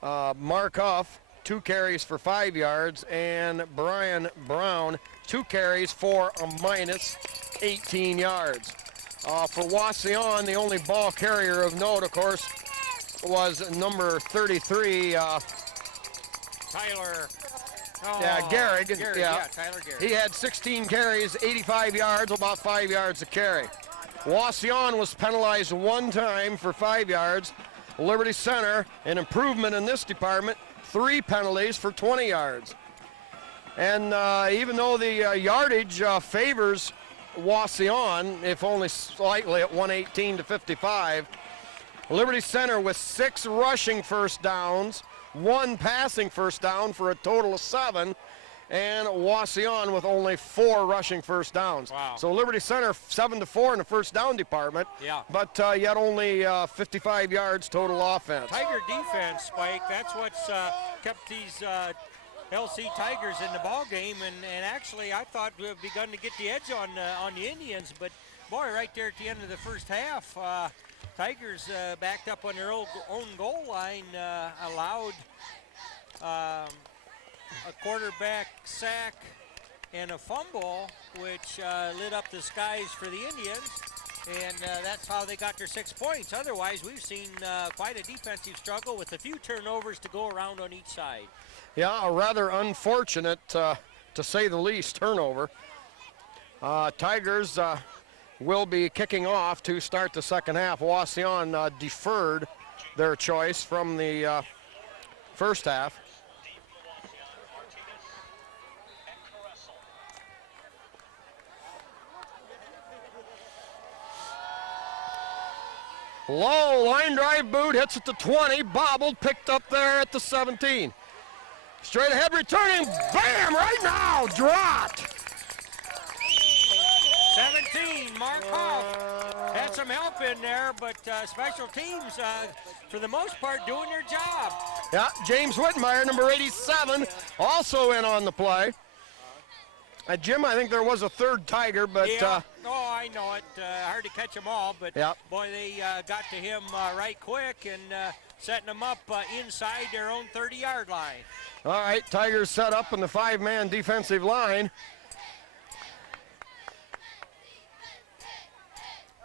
Mark Huff, 2 carries for 5 yards. And Brian Brown, 2 carries for a minus 18 yards. For Wauseon, the only ball carrier of note, of course, was number 33, Tyler. Gehrig. Tyler Gehrig. He had 16 carries, 85 yards, about 5 yards a carry. Wauseon was penalized 1 time for 5 yards. Liberty Center, an improvement in this department, 3 penalties for 20 yards. And even though the yardage favors Wauseon, if only slightly at 118 to 55, Liberty Center with 6 rushing first downs, 1 passing first down for a total of 7, and Wauseon with only 4 rushing first downs. Wow. So Liberty Center 7-4 in the first down department, but yet only 55 yards total offense. Tiger defense, Spike, that's what's kept these LC Tigers in the ball game, and actually I thought we had begun to get the edge on the Indians, but boy, right there at the end of the first half, Tigers backed up on their own goal line, allowed a quarterback sack and a fumble, which lit up the skies for the Indians, and that's how they got their 6 points. Otherwise, we've seen quite a defensive struggle with a few turnovers to go around on each side. Yeah, a rather unfortunate, to say the least, turnover. Tigers will be kicking off to start the second half. Wauseon deferred their choice from the first half. Low line drive boot, hits at the 20, bobbled, picked up there at the 17. Straight ahead returning, bam, right now, dropped. 17, Mark Hoff had some help in there, but special teams, for the most part, doing their job. Yeah, James Whitmire, number 87, also in on the play. Jim, I think there was a third Tiger, but... I know it. Hard to catch them all, but boy, they got to him right quick and setting them up inside their own 30-yard line. All right, Tigers set up in the 5-man defensive line.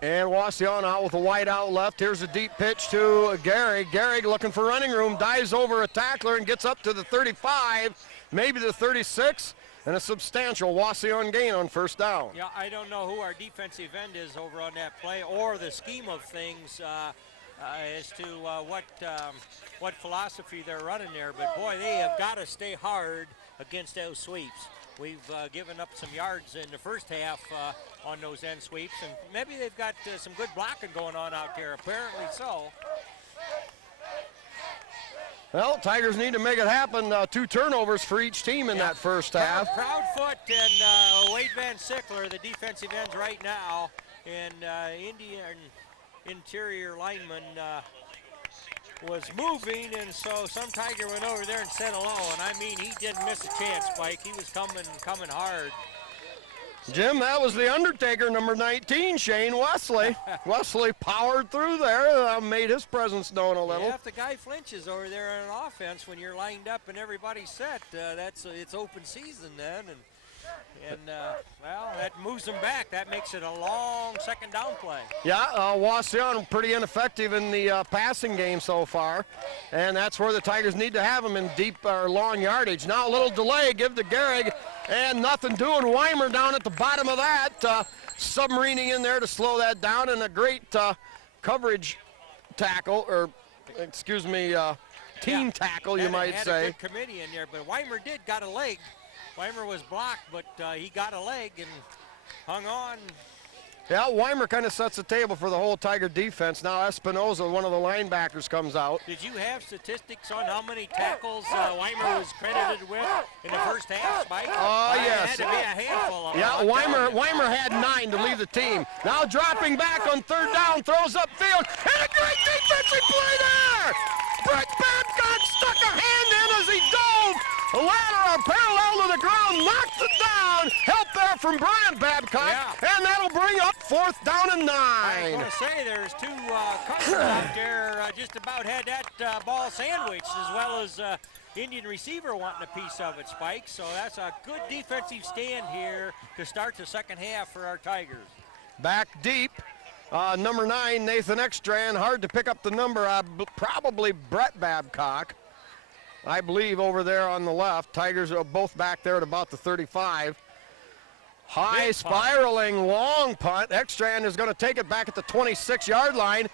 And Wauseon out with a wide out left. Here's a deep pitch to Gehrig. Gehrig looking for running room, dives over a tackler and gets up to the 35, maybe the 36, and a substantial Wauseon gain on first down. Yeah, I don't know who our defensive end is over on that play or the scheme of things as to what philosophy they're running there. But boy, they have got to stay hard against those sweeps. We've given up some yards in the first half on those end sweeps, and maybe they've got some good blocking going on out there. Apparently so. Well, Tigers need to make it happen. 2 turnovers for each team in that first half. Proudfoot and Wade Van Sickler, the defensive ends right now, and Indian interior lineman was moving, and so some Tiger went over there and said hello, and I mean, he didn't miss a chance, Spike. He was coming hard. Jim, that was the Undertaker, number 19, Shane Wesley. Wesley powered through there, made his presence known a little. Yeah, if the guy flinches over there on offense when you're lined up and everybody's set, it's open season then. And And, well, that moves them back. That makes it a long second down play. Yeah, Wauseon pretty ineffective in the passing game so far, and that's where the Tigers need to have them in deep or long yardage. Now a little delay, give to Gehrig, and nothing doing. Weimer down at the bottom of that, submarining in there to slow that down, and a great coverage tackle, or excuse me, team tackle, you might had say. A good committee in there, but Weimer got a leg. Weimer was blocked, but he got a leg and hung on. Yeah, Weimer kind of sets the table for the whole Tiger defense. Now Espinoza, one of the linebackers, comes out. Did you have statistics on how many tackles Weimer was credited with in the first half, Spike? Yes. It had to be a handful of them. Yeah, Weimer had 9 to leave the team. Now dropping back on third down, throws upfield, and a great defensive play there! Brett Babcock stuck a hand in as he dove. Lateral parallel to the ground, knocked it down. Help there from Brian Babcock, and that'll bring up 4th down and 9. I was going to say there's 2 covers out there just about had that ball sandwiched, as well as Indian receiver wanting a piece of it, Spike. So that's a good defensive stand here to start the second half for our Tigers. Back deep. Number 9, Nathan Ekstrand, hard to pick up the number, probably Brett Babcock, I believe, over there on the left. Tigers are both back there at about the 35. High spiraling long punt. Ekstrand is going to take it back at the 26-yard line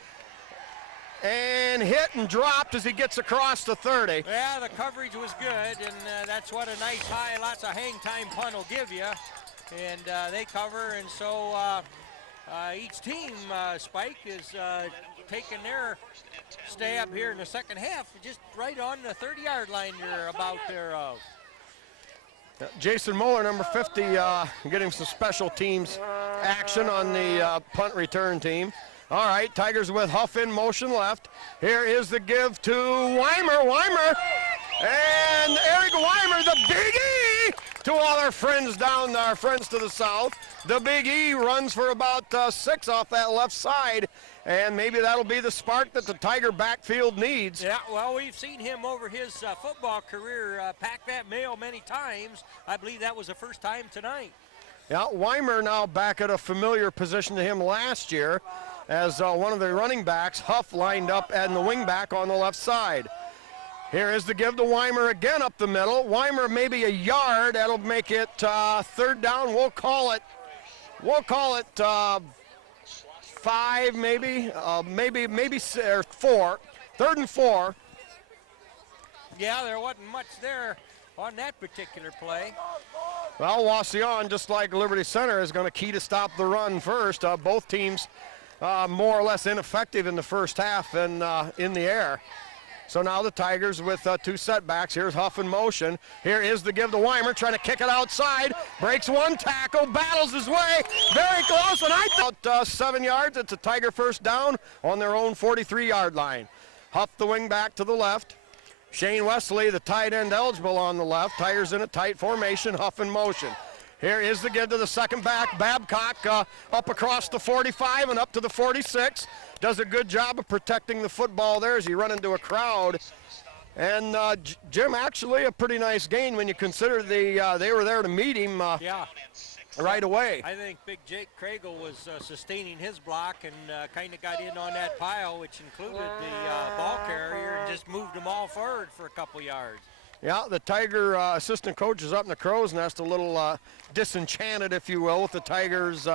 and hit and dropped as he gets across the 30. Yeah, the coverage was good, and that's what a nice high, lots of hang time punt will give you. And they cover, and so each team, Spike, is taking their stab here in the second half, just right on the 30-yard line you're about there of. Jason Moeller, number 50, getting some special teams action on the punt return team. All right, Tigers with Huff in motion left. Here is the give to Weimer, and Eric Weimer, the Big E, to all our friends down, our friends to the south. The Big E runs for about 6 off that left side, and maybe that'll be the spark that the Tiger backfield needs. Yeah, well, we've seen him over his football career pack that mail many times. I believe that was the first time tonight. Yeah, Weimer now back at a familiar position to him last year as one of the running backs. Huff lined up and the wing back on the left side. Here is the give to Weimer again up the middle. Weimer maybe a yard. That'll make it 3rd down. We'll call it 5 maybe, maybe 4. 3rd and 4. Yeah, there wasn't much there on that particular play. Well, Wauseon, just like Liberty Center, is going to key to stop the run first. Both teams more or less ineffective in the first half and in the air. So now the Tigers with 2 setbacks. Here's Huff in motion. Here is the give to Weimer, trying to kick it outside. Breaks 1 tackle, battles his way. Very close, and about 7 yards. It's a Tiger first down on their own 43-yard line. Huff the wing back to the left. Shane Wesley, the tight end eligible on the left. Tigers in a tight formation, Huff in motion. Here is the give to the second back. Babcock up across the 45 and up to the 46. Does a good job of protecting the football there as he run into a crowd. And Jim, actually a pretty nice gain when you consider they were there to meet him right away. I think Big Jake Craigle was sustaining his block and kind of got in on that pile, which included the ball carrier, and just moved them all forward for a couple yards. Yeah, the Tiger assistant coach is up in the crow's nest, a little disenchanted, if you will, with the Tigers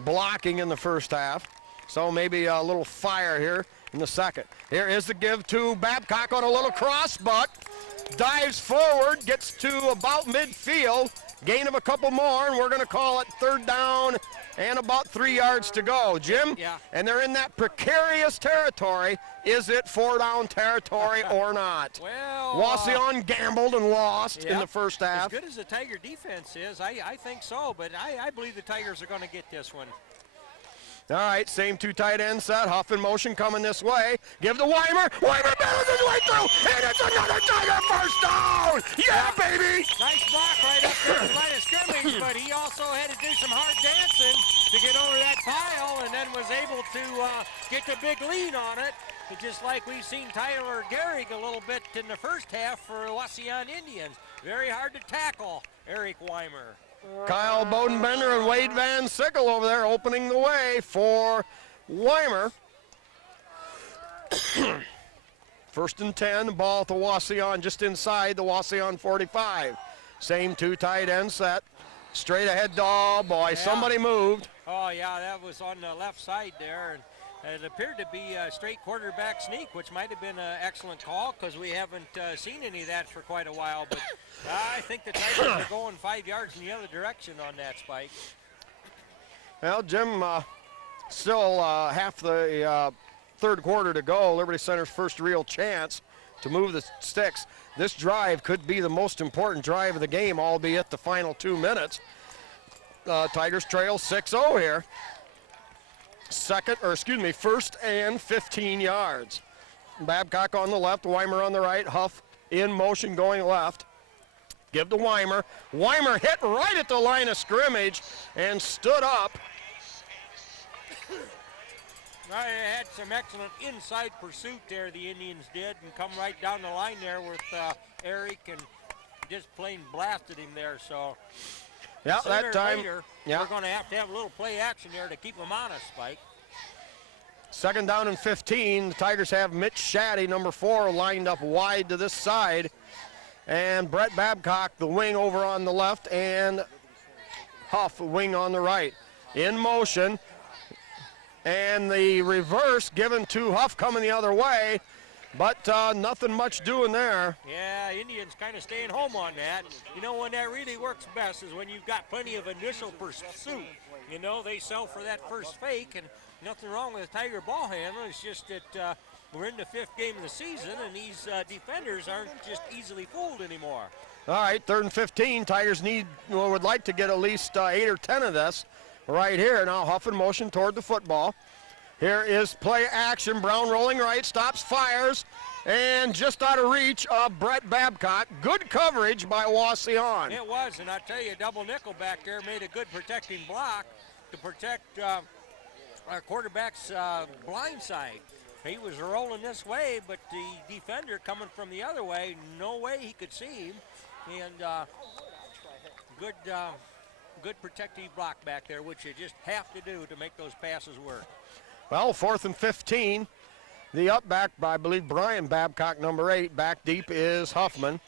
blocking in the first half. So maybe a little fire here in the second. Here is the give to Babcock on a little cross buck. Dives forward, gets to about midfield. Gain of a couple more, and we're going to call it 3rd down and about 3 yards to go. Jim? Yeah. And they're in that precarious territory. Is it 4-down territory or not? Well, Wauseon gambled and lost in the first half. As good as the Tiger defense is, I think so, but I believe the Tigers are going to get this one. All right, same 2 tight end set. Huff in motion coming this way. Give to Weimer. Weimer battles his way through, and it's another Tiger first down. Yeah, baby. Nice block right up there at the line of scrimmage, but he also had to do some hard dancing to get over that pile, and then was able to get the big lead on it. Just like we've seen Tyler Gehrig a little bit in the first half for Wauseon Indians. Very hard to tackle Eric Weimer. Kyle Bodenbender and Wade Van Sickle over there opening the way for Weimer. First and 10, the ball at the Wauseon just inside the Wauseon 45. Same two tight end set. Straight ahead, oh boy, somebody moved. Oh yeah, that was on the left side there. And it appeared to be a straight quarterback sneak, which might have been an excellent call because we haven't seen any of that for quite a while. But I think the Tigers are going 5 yards in the other direction on that, Spike. Well, Jim, still half the third quarter to go. Liberty Center's first real chance to move the sticks. This drive could be the most important drive of the game, albeit the final 2 minutes. Tigers trail 6-0 here. First and 15 yards. Babcock on the left, Weimer on the right, Huff in motion going left. Give to Weimer. Weimer hit right at the line of scrimmage and stood up. I had some excellent inside pursuit there, the Indians did, and come right down the line there with Eric and just plain blasted him there. So yeah, that time. Later, we're going to have a little play action there to keep them honest, Spike. Second down and 15. The Tigers have Mitch Shaddy, number 4, lined up wide to this side. And Brett Babcock, the wing over on the left, and Huff, wing on the right. In motion. And the reverse given to Huff coming the other way. But nothing much doing there. Yeah, Indians kind of staying home on that. You know, when that really works best is when you've got plenty of initial pursuit. You know, they sell for that first fake, and nothing wrong with a Tiger ball handler. It's just that we're in the 5th game of the season, and these defenders aren't just easily fooled anymore. All right, 3rd and 15. Tigers would like to get at least 8 or 10 of this right here. Now Huff in motion toward the football. Here is play action. Brown rolling right, stops, fires, and just out of reach of Brett Babcock. Good coverage by Wauseon. It was, and I tell you, double nickel back there made a good protecting block to protect our quarterback's blind side. He was rolling this way, but the defender coming from the other way, no way he could see him. And good protective block back there, which you just have to do to make those passes work. Well, 4th and 15. The up back by, I believe, Brian Babcock, number 8. Back deep is Huffman.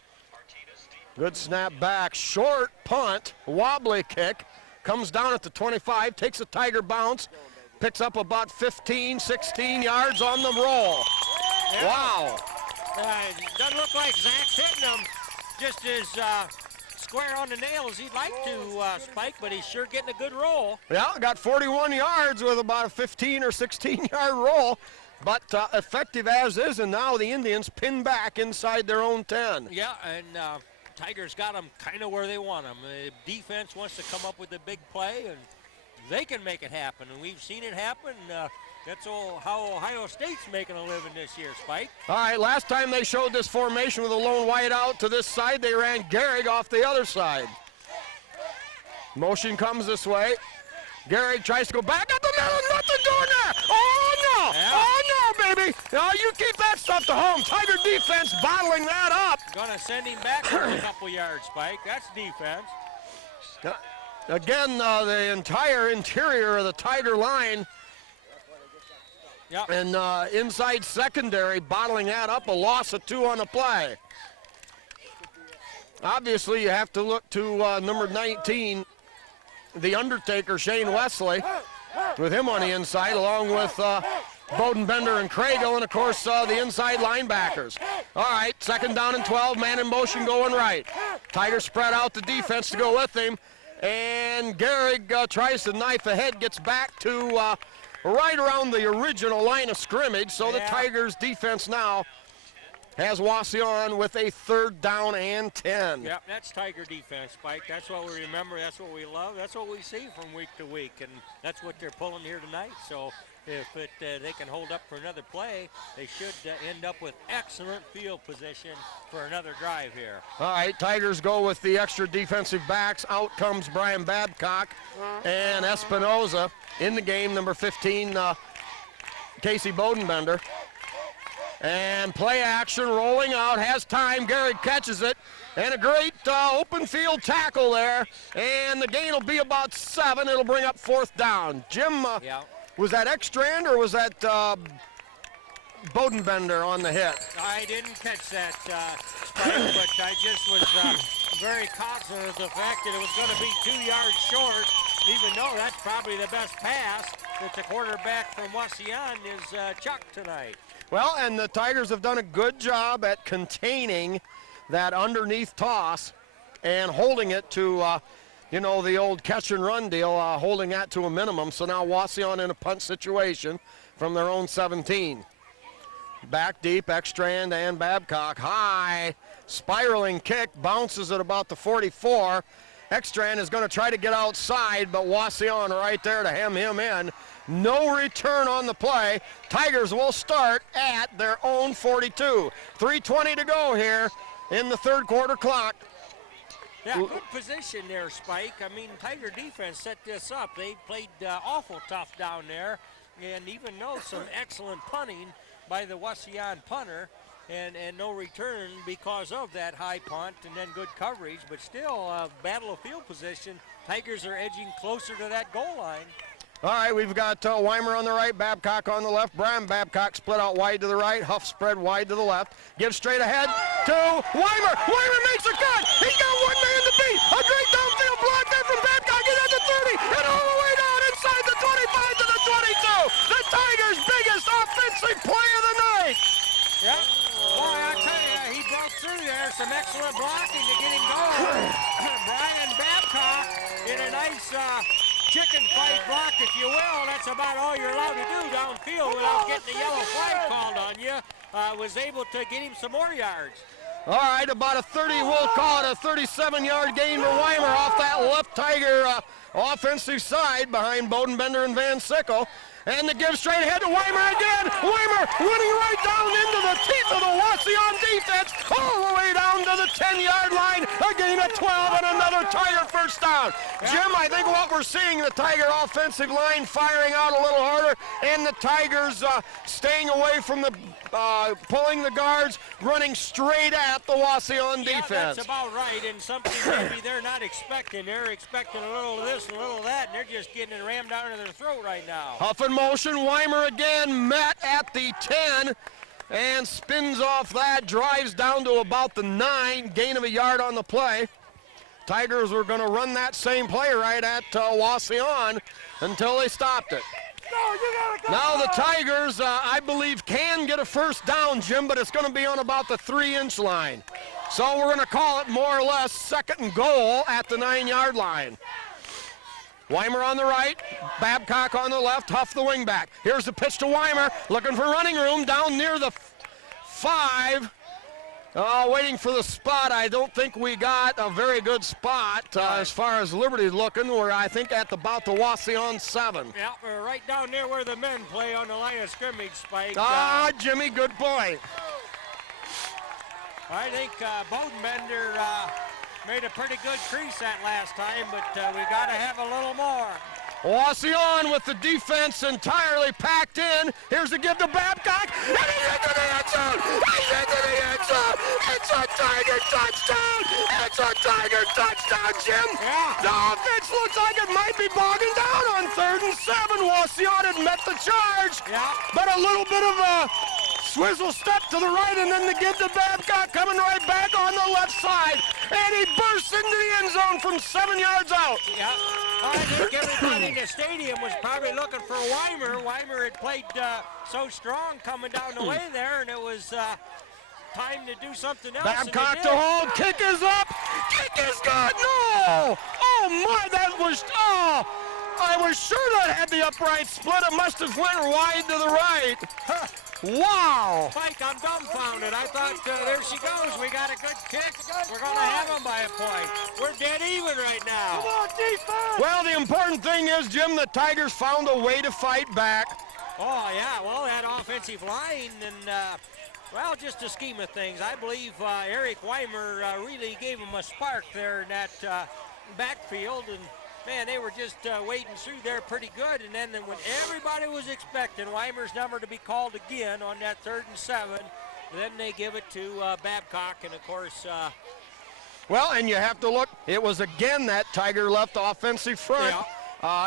Good snap back. Short punt. Wobbly kick. Comes down at the 25. Takes a Tiger bounce. Picks up about 15, 16 yards on the roll. Yeah. Wow. Doesn't look like Zach's hitting him just as square on the nail as he'd like to, Spike, but he's sure getting a good roll. Yeah, got 41 yards with about a 15 or 16-yard roll, but effective as is, and now the Indians pin back inside their own 10. Yeah, and Tigers got them kind of where they want them. The defense wants to come up with a big play, and they can make it happen, and we've seen it happen. That's how Ohio State's making a living this year, Spike. All right, last time they showed this formation with a lone wide out to this side, they ran Gehrig off the other side. Motion comes this way. Gehrig tries to go back up the middle, nothing doing there. Oh, no. Yeah. Oh, no, baby. Now you keep that stuff to home. Tiger defense bottling that up. Gonna send him back for a couple yards, Spike. That's defense. Again, the entire interior of the Tiger line. Yep. And inside secondary, bottling that up, a loss of 2 on the play. Obviously, you have to look to number 19, the Undertaker, Shane Wesley, with him on the inside, along with Bodenbender and Craigle, and, of course, the inside linebackers. All right, 2nd down and 12, man in motion going right. Tigers spread out the defense to go with him, and Gehrig tries to knife ahead, gets back to right around the original line of scrimmage, so the Tigers defense now has Wauseon with a 3rd down and 10. Yep, that's Tiger defense, Spike. That's what we remember, that's what we love, that's what we see from week to week, and that's what they're pulling here tonight. So if they can hold up for another play, they should end up with excellent field position for another drive here. All right, Tigers go with the extra defensive backs. Out comes Brian Babcock and Espinoza. In the game, number 15, Casey Bodenbender. And play action, rolling out, has time. Gary catches it. And a great open field tackle there. And the gain will be about 7. It'll bring up 4th down. Jim, was that Ekstrand or was that Bodenbender on the hit? I didn't catch that, Spike, but I just was very confident of the fact that it was going to be 2 yards short, even though that's probably the best pass that the quarterback from Wauseon is chucked tonight. Well, and the Tigers have done a good job at containing that underneath toss and holding it to, the old catch and run deal, holding that to a minimum. So now Wauseon in a punt situation from their own 17. Back deep, Ekstrand and Babcock. High, spiraling kick, bounces at about the 44. Ekstrand is going to try to get outside, but Wauseon right there to hem him in. No return on the play. Tigers will start at their own 42. 3:20 to go here in the third quarter clock. Yeah, good position there, Spike. I mean, Tiger defense set this up. They played awful tough down there, and even though some excellent punting by the Wauseon punter, and no return because of that high punt and then good coverage, but still battle of field position. Tigers are edging closer to that goal line. All right, we've got Weimer on the right, Babcock on the left. Brian Babcock split out wide to the right, Huff spread wide to the left. Gives straight ahead to Weimer. Weimer makes a cut. He's got one man to beat. A great downfield block there from Babcock. Get at the 30 and all the way down inside the 25 to the 22. The Tigers' biggest offensive play of the night. Yep. Boy, I tell you, he broke through there. Some excellent blocking to get him going. Brian Babcock in a nice chicken fight block, if you will. That's about all you're allowed to do downfield without getting the yellow flag called on you. Was able to get him some more yards. All right, about a 30, we'll call it a 37-yard gain for Weimer off that left Tiger offensive side behind Bodenbender and Van Sickle. And the give straight ahead to Weimer again. Weimer running right down into the teeth of the Wauseon defense, all the way down to the 10-yard line. A gain of 12 and another Tiger first down. Jim, I think what we're seeing, the Tiger offensive line firing out a little harder, and the Tigers staying away from the pulling the guards, running straight at the Wauseon defense. That's about right, and something maybe they're not expecting. They're expecting a little of this and a little of that, and they're just getting it rammed down to their throat right now. Huff in motion, Weimer again met at the 10 and spins off that, drives down to about the 9, gain of a yard on the play. Tigers were going to run that same play right at Wauseon until they stopped it. Now the Tigers, I believe, can get a first down, Jim, but it's going to be on about the 3-inch line. So we're going to call it more or less second and goal at the 9-yard line. Weimer on the right, Babcock on the left, Huff the wingback. Here's the pitch to Weimer, looking for running room down near the 5. Waiting for the spot. I don't think we got a very good spot as far as Liberty's looking. We're, I think, at about the Wauseon 7. Yeah, we're right down there where the men play on the line of scrimmage, Spike. Jimmy, good point. I think Bodenbender made a pretty good crease that last time, but we got to have a little more. Wauseon with the defense entirely packed in. Here's the give to Babcock. And he's into the end zone. He's into the end zone. It's a Tiger touchdown. It's a Tiger touchdown, Jim. Yeah. The offense looks like it might be bogging down on 3rd and 7. Wauseon had met the charge. Yeah. But a little bit of a swizzle step to the right, and then the give to Babcock coming right back on the left side. And he bursts into the end zone from 7 yards out. Yeah. I think everybody in the stadium was probably looking for Weimer. Weimer had played so strong coming down the way there, and it was time to do something else. Babcock to hold. Kick is up. Kick is good. No. Oh, my. That was, I was sure that had the upright split. It must have went wide to the right. Wow. Mike, I'm dumbfounded. I thought, there she goes. We got a good kick. We're going to have them by a point. We're dead even right now. Come on, defense. Well, the important thing is, Jim, the Tigers found a way to fight back. Oh, yeah. Well, that offensive line and, well, just the scheme of things. I believe Eric Weimer really gave him a spark there in that backfield, and man, they were just wading through there pretty good. And then when everybody was expecting Weimer's number to be called again on that 3rd and 7, then they give it to Babcock. And, of course, well, and you have to look, it was again that Tiger left offensive front. Yeah.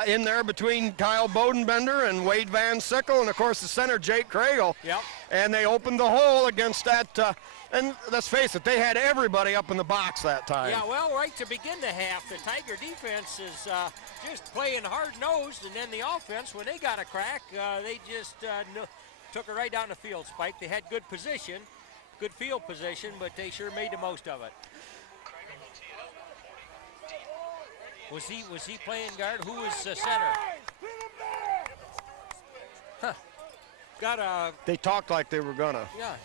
In there between Kyle Bodenbender and Wade Van Sickle, and of course the center Jake Craigle. Yep. And they opened the hole against that, and let's face it, they had everybody up in the box that time. Yeah, well, right to begin the half, the Tiger defense is just playing hard-nosed, and then the offense, when they got a crack, they just took it right down the field, Spike. They had good position, good field position, but they sure made the most of it. Was he playing guard? Who was center? Huh. Got a. They talked like they were gonna. Yeah.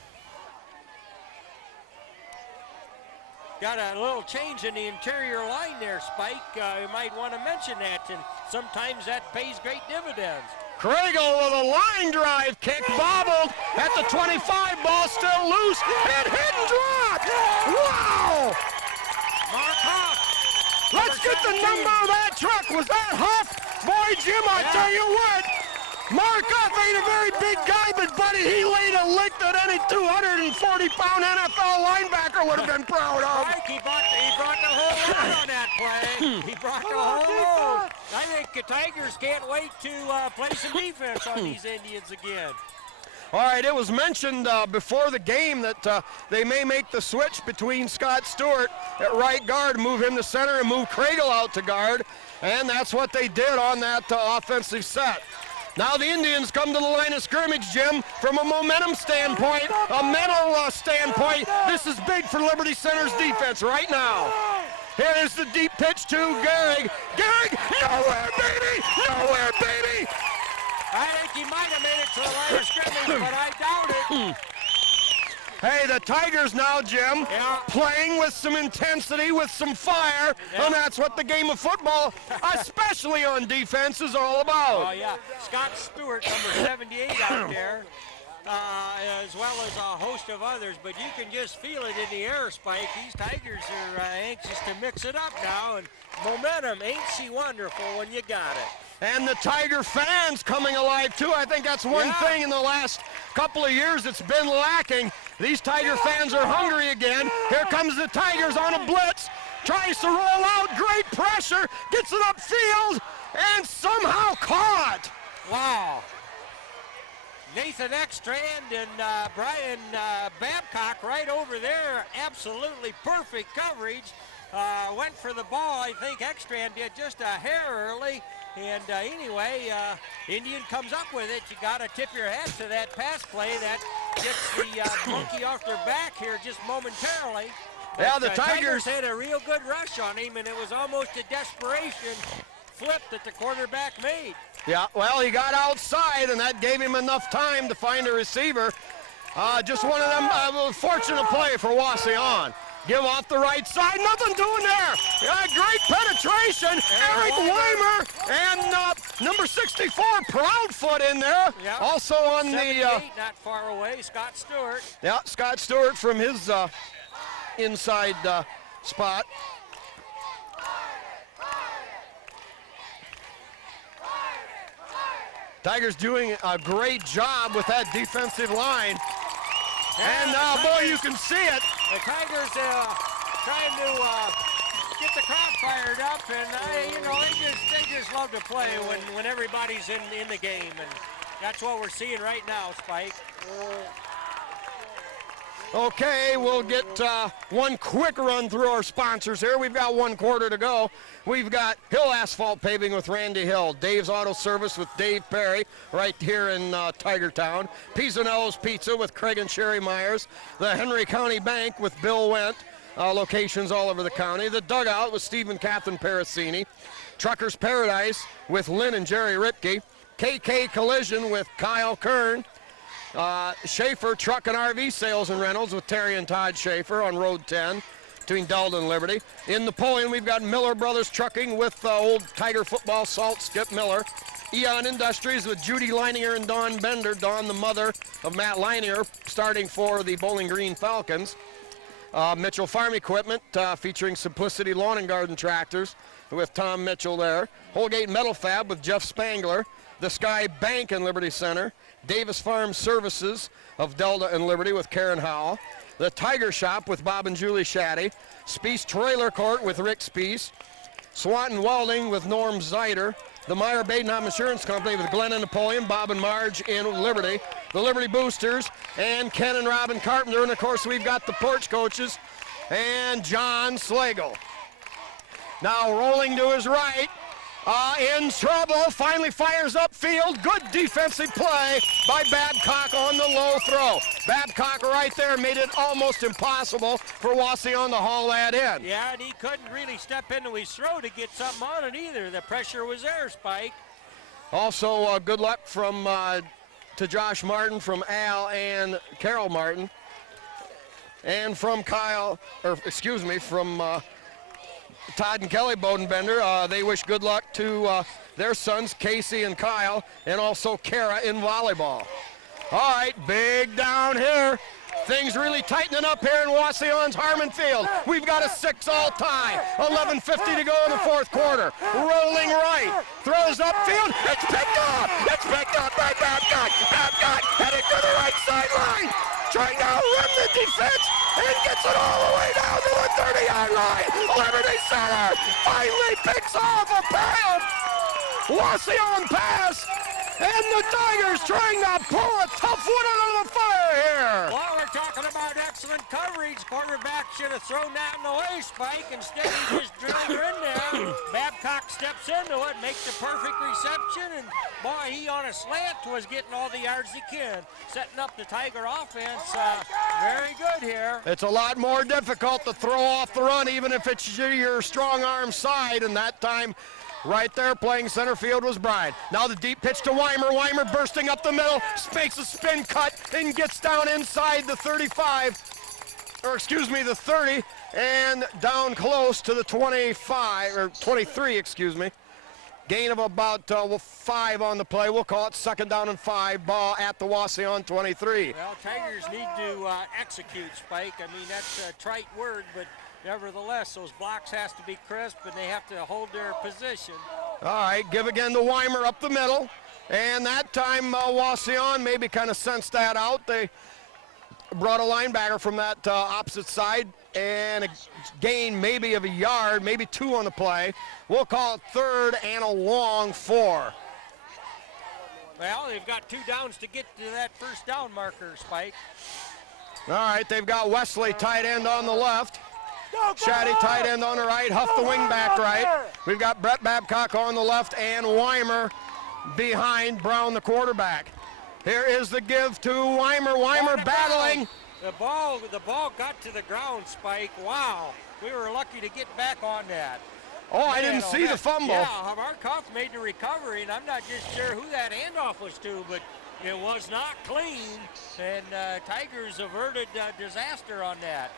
Got a little change in the interior line there, Spike. You might want to mention that, and sometimes that pays great dividends. Craigle with a line drive kick, bobbled at the 25, ball still loose, and hit and dropped. Wow! Mark Huff. Let's get the number of that truck. Was that Huff? Boy, Jim, I tell you what, Mark Huff ain't a very big guy, but buddy, he laid a lick that any 240-pound NFL linebacker would have been proud of. Mike, he brought the whole load on that play. He brought the whole load. I think the Tigers can't wait to play some defense on these Indians again. All right, it was mentioned before the game that they may make the switch between Scott Stewart at right guard, move him to center, and move Craigle out to guard, and that's what they did on that offensive set. Now the Indians come to the line of scrimmage, Jim. From a momentum standpoint, a mental standpoint, this is big for Liberty Center's defense right now. Here is the deep pitch to Gehrig. Gehrig, nowhere, baby! Nowhere, baby! I think he might have made it to the line of scrimmage, but I doubt it. Hey, the Tigers now, Jim, playing with some intensity, with some fire, and that's what the game of football, especially on defense, is all about. Oh, yeah. Scott Stewart, number 78 out there, as well as a host of others, but you can just feel it in the air, Spike. These Tigers are anxious to mix it up now, and momentum ain't she wonderful when you got it. And the Tiger fans coming alive, too. I think that's one thing in the last couple of years that's been lacking. These Tiger fans are hungry again. Here comes the Tigers on a blitz. Tries to roll out. Great pressure. Gets it upfield. And somehow caught. Wow. Nathan Ekstrand and Brian Babcock right over there. Absolutely perfect coverage. Went for the ball. I think Ekstrand did just a hair early. And anyway, Indian comes up with it. You got to tip your hat to that pass play that gets the monkey off their back here just momentarily. Yeah, but, the Tigers had a real good rush on him, and it was almost a desperation flip that the quarterback made. Yeah, well, he got outside, and that gave him enough time to find a receiver. Just one of them fortunate play for Wauseon. Give off the right side, nothing doing there. Yeah, great penetration. Eric Weimer and number 64, Proudfoot in there. Yep. Also on 78, not far away, Scott Stewart. Yeah, Scott Stewart from his inside spot. Tigers doing a great job with that defensive line. Yeah, and boy, you can see it. The Tigers trying to get the crowd fired up, and they just love to play when everybody's in the game, and that's what we're seeing right now, Spike. Okay, we'll get one quick run through our sponsors here. We've got 1 quarter to go. We've got Hill Asphalt Paving with Randy Hill, Dave's Auto Service with Dave Perry right here in Tigertown, Pisanello's Pizza with Craig and Sherry Myers, the Henry County Bank with Bill Wendt, locations all over the county, the Dugout with Steve and Catherine Parasini, Trucker's Paradise with Lynn and Jerry Ripke, KK Collision with Kyle Kern, Schaefer Truck and RV Sales and Rentals with Terry and Todd Schaefer on Road 10 between Delta and Liberty. In Napoleon, we've got Miller Brothers Trucking with old Tiger football salt, Skip Miller. Eon Industries with Judy Leininger and Dawn Bender. Dawn, the mother of Matt Leininger, starting for the Bowling Green Falcons. Mitchell Farm Equipment featuring Simplicity Lawn and Garden Tractors with Tom Mitchell there. Holgate Metal Fab with Jeff Spangler. The Sky Bank and Liberty Center. Davis Farm Services of Delta and Liberty with Karen Howell. The Tiger Shop with Bob and Julie Shaddy. Speece Trailer Court with Rick Speece. Swanton Welding with Norm Zeider. The Meyer Badenham Insurance Company with Glenn and Napoleon, Bob and Marge in Liberty. The Liberty Boosters and Ken and Robin Carpenter. And of course we've got the porch coaches and John Slagle. Now rolling to his right, in trouble, finally fires upfield. Good defensive play by Babcock on the low throw. Babcock right there made it almost impossible for Wauseon to haul that in. Yeah, and he couldn't really step into his throw to get something on it either. The pressure was there, Spike. Also, good luck from to Josh Martin, from Al and Carol Martin, and from from Todd and Kelly Bodenbender. They wish good luck to their sons, Casey and Kyle, and also Kara in volleyball. All right, big down here. Things really tightening up here in Wauseon's Harmon Field. We've got a 6-all tie. 11:50 to go in the fourth quarter. Rolling right, throws upfield. It's picked up. It's picked up by Babcock. Babcock headed to the right sideline, trying to outrun the defense, and gets it all the way down to the 30-yard line. Liberty Center finally picks off a pass. Wauseon pass. And the Tigers trying to pull a tough one out of the fire here. Well, we're talking about excellent coverage. Quarterback should have thrown that in the way, Spike. Instead, he just drilled her in there. Babcock steps into it, makes a perfect reception, and boy, he on a slant was getting all the yards he can. Setting up the Tiger offense very good here. It's a lot more difficult to throw off the run, even if it's your strong arm side, and that time right there playing center field was Bryan. Now the deep pitch to Weimer. Weimer bursting up the middle, makes a spin cut and gets down inside the 35, or excuse me, the 30, and down close to the 25, or 23, excuse me. Gain of about 5 on the play. We'll call it 2nd down and 5, ball at the Wauseon 23. Well, Tigers need to execute, Spike. I mean, that's a trite word, but nevertheless, those blocks has to be crisp, and they have to hold their position. All right, give again to Weimer up the middle. And that time, Wauseon maybe kind of sensed that out. They brought a linebacker from that opposite side, and a gain maybe of a yard, maybe 2 on the play. We'll call it 3rd and a long 4. Well, they've got 2 downs to get to that first down marker, Spike. All right, they've got Wesley tight end on the left. Shaddy tight end on the right, Huff the wing back right. We've got Brett Babcock on the left and Weimer behind Brown, the quarterback. Here is the give to Weimer. Weimer battling. The ball got to the ground, Spike. Wow, we were lucky to get back on that. Oh, I didn't see the fumble. Yeah, Markoff made the recovery, and I'm not just sure who that handoff was to, but it was not clean, and Tigers averted disaster on that.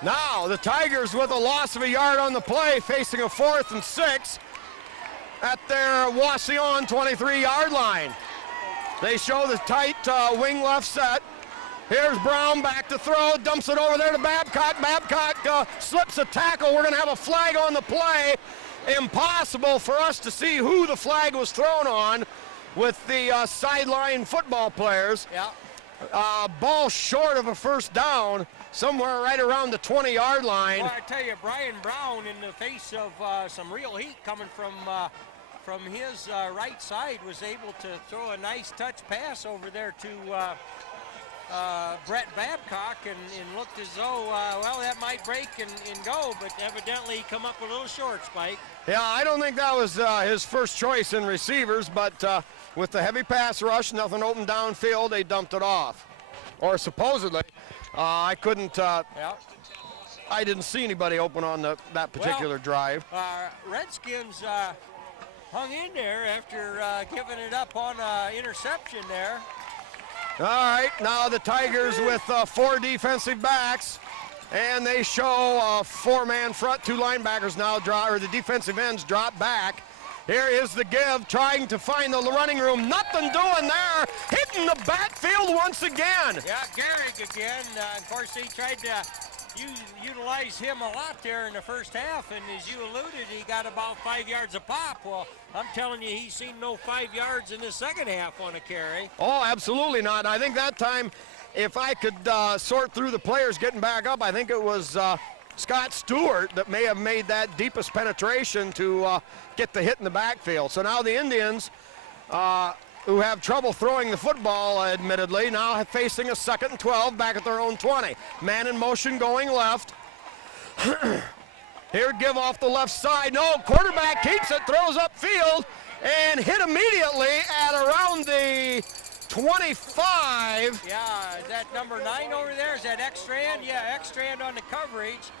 Now the Tigers with a loss of a yard on the play, facing a 4th and 6 at their Wauseon 23-yard line. They show the tight wing left set. Here's Brown back to throw, dumps it over there to Babcock. Babcock slips a tackle. We're going to have a flag on the play. Impossible for us to see who the flag was thrown on with the sideline football players. Yeah. Ball short of a first down, somewhere right around the 20-yard line. Well, I tell you, Brian Brown, in the face of some real heat coming from his right side, was able to throw a nice touch pass over there to Brett Babcock, and looked as though, well, that might break and go, but evidently he come up a little short, Spike. Yeah, I don't think that was his first choice in receivers, but with the heavy pass rush, nothing open downfield, they dumped it off. Or supposedly. I couldn't, I didn't see anybody open on that particular drive. Redskins hung in there after giving it up on interception there. All right, now the Tigers with 4 defensive backs, and they show a 4-man front, 2 linebackers now or the defensive ends drop back. Here is the give, trying to find the running room. Nothing doing there. Hitting the backfield once again. Yeah, Gehrig again. Of course, he tried to utilized him a lot there in the first half, and as you alluded, he got about 5 yards a pop. Well, I'm telling you, he's seen no 5 yards in the second half on a carry. Oh, absolutely not. I think that time, if I could sort through the players getting back up, I think it was Scott Stewart that may have made that deepest penetration to get the hit in the backfield. So now the Indians, who have trouble throwing the football, admittedly, now facing a 2nd and 12 back at their own 20. Man in motion going left. Here, give off the left side. No, quarterback keeps it, throws upfield, and hit immediately at around the 25. Yeah, is that number 9 over there? Is that Ekstrand? Yeah, Ekstrand on the coverage.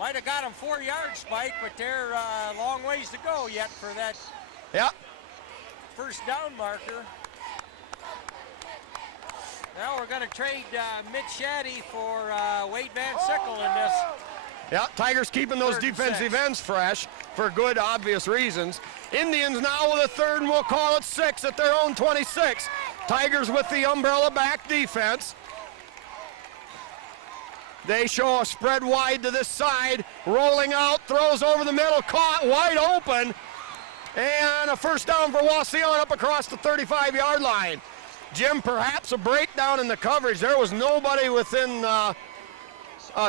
Might have got him 4 yards, Spike, but they're a long ways to go yet for that. Yeah. First down marker. Now we're going to trade Mitch Shaddy for Wade Van Sickle in this. Yeah, Tigers keeping those defensive ends fresh for good, obvious reasons. Indians now with a 3rd, and we'll call it 6 at their own 26. Tigers with the umbrella back defense. They show a spread wide to this side, rolling out, throws over the middle, caught wide open. And a first down for Wauseon up across the 35-yard line. Jim, perhaps a breakdown in the coverage. There was nobody within a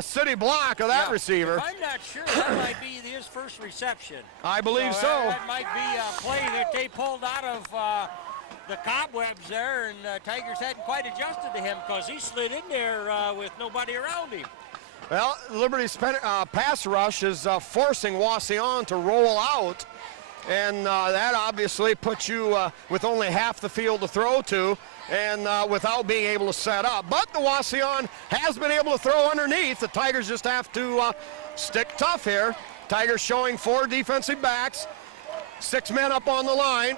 city block of that receiver. I'm not sure. That might be his first reception. I believe so. That might be a play that they pulled out of the cobwebs there, and Tigers hadn't quite adjusted to him because he slid in there with nobody around him. Well, Liberty's pass rush is forcing Wauseon to roll out. And that obviously puts you with only half the field to throw to and without being able to set up. But the Wauseon has been able to throw underneath. The Tigers just have to stick tough here. Tigers showing 4 defensive backs, 6 men up on the line.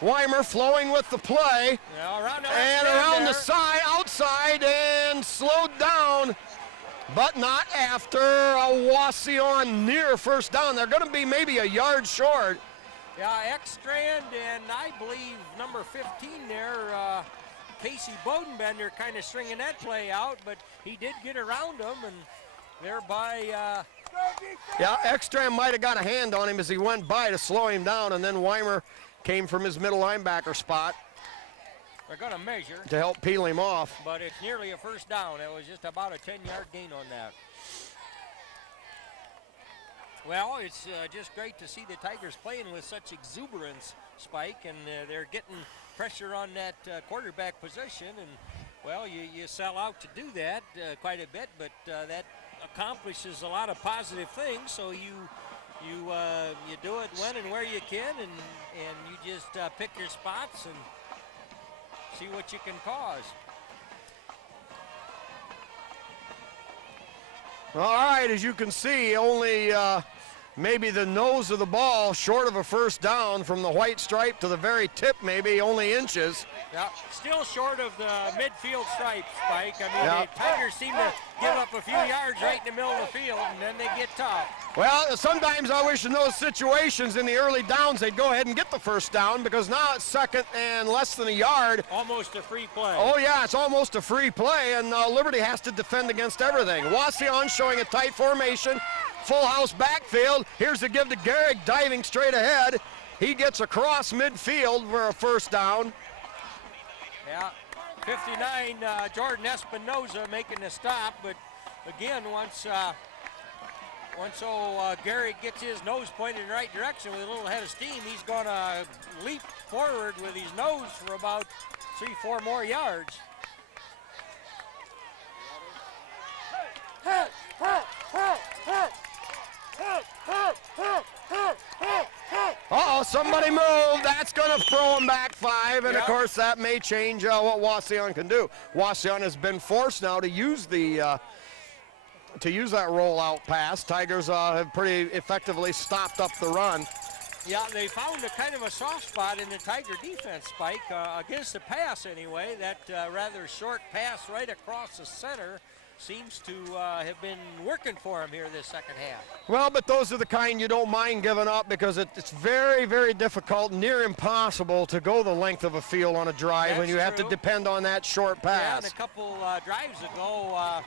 Weimer flowing with the play. Yeah, around the side, outside, and slowed down. But not after a Wauseon near first down. They're going to be maybe a yard short. Yeah, Ekstrand and I believe number 15 there, Casey Bodenbender, kind of stringing that play out, but he did get around him and thereby. Yeah, Ekstrand might have got a hand on him as he went by to slow him down, and then Weimer came from his middle linebacker spot. They're going to measure to help peel him off. But it's nearly a first down. It was just about a 10-yard gain on that. Well, it's just great to see the Tigers playing with such exuberance, Spike, and they're getting pressure on that quarterback position. And, well, you sell out to do that quite a bit, but that accomplishes a lot of positive things. So you do it when and where you can, and you just pick your spots and see what you can cause. All right, as you can see, only maybe the nose of the ball short of a first down from the white stripe to the very tip, maybe only inches. Yeah, still short of the midfield stripe, Spike. I mean, the Tigers seem to give up a few yards right in the middle of the field, and then they get tough. Well, sometimes I wish in those situations in the early downs they'd go ahead and get the first down, because now it's 2nd and less than a yard. Almost a free play. Oh, yeah, it's almost a free play, and Liberty has to defend against everything. Wauseon showing a tight formation, full house backfield. Here's the give to Garrick, diving straight ahead. He gets across midfield for a first down. Yeah, 59, Jordan Espinoza making the stop, but again, once Garrick gets his nose pointed in the right direction with a little head of steam, he's going to leap forward with his nose for about 3-4 more yards. Uh-oh, somebody moved. That's going to throw him back 5, and of course that may change what Wauseon can do. Wauseon has been forced now to use that rollout pass. Tigers have pretty effectively stopped up the run. Yeah, they found a kind of a soft spot in the Tiger defense, Spike, against the pass anyway. That rather short pass right across the center seems to have been working for him here this second half. Well, but those are the kind you don't mind giving up, because it's very, very difficult, near impossible to go the length of a field on a drive when you have to depend on that short pass. Yeah, and a couple drives ago,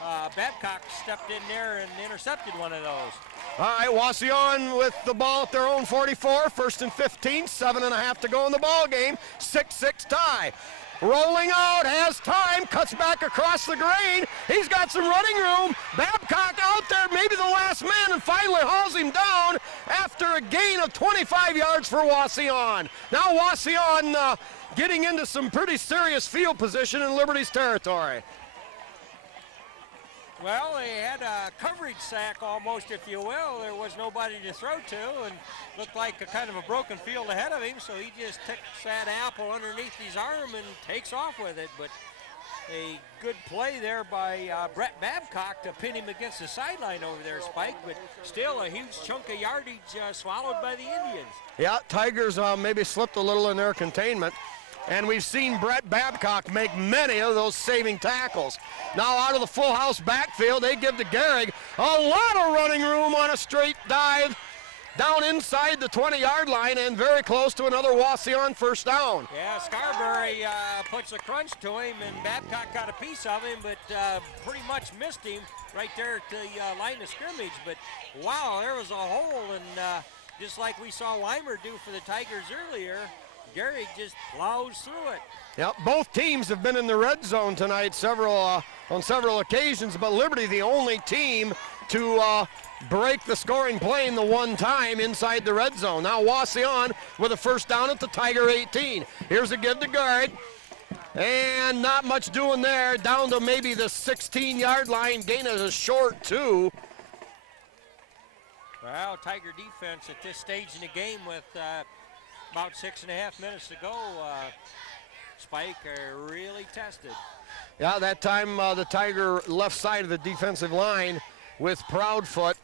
Babcock stepped in there and intercepted one of those. All right, Wauseon with the ball at their own 44, 1st and 15, 7.5 to go in the ball game, 6-6 tie. Rolling out, has time, cuts back across the green. He's got some running room. Babcock out there, maybe the last man, and finally hauls him down after a gain of 25 yards for Wauseon. Now Wauseon getting into some pretty serious field position in Liberty's territory. Well, they had a coverage sack almost, if you will. There was nobody to throw to, and looked like a kind of a broken field ahead of him, so he just takes that apple underneath his arm and takes off with it. But a good play there by Brett Babcock to pin him against the sideline over there, Spike, but still a huge chunk of yardage swallowed by the Indians. Yeah, Tigers maybe slipped a little in their containment. And we've seen Brett Babcock make many of those saving tackles. Now out of the full house backfield, they give to Gehrig a lot of running room on a straight dive down inside the 20-yard line and very close to another Wauseon first down. Yeah, Scarberry puts a crunch to him, and Babcock got a piece of him, but pretty much missed him right there at the line of scrimmage. But wow, there was a hole, and just like we saw Weimer do for the Tigers earlier, Gehrig just plows through it. Yep, both teams have been in the red zone tonight on several occasions, but Liberty the only team to break the scoring plane the one time inside the red zone. Now Wauseon with a first down at the Tiger 18. Here's a give to Gehrig, and not much doing there, down to maybe the 16-yard line, gain is a short 2. Well, Tiger defense at this stage in the game with about 6.5 minutes to go, Spike, are really tested. Yeah, that time the Tiger left side of the defensive line with Proudfoot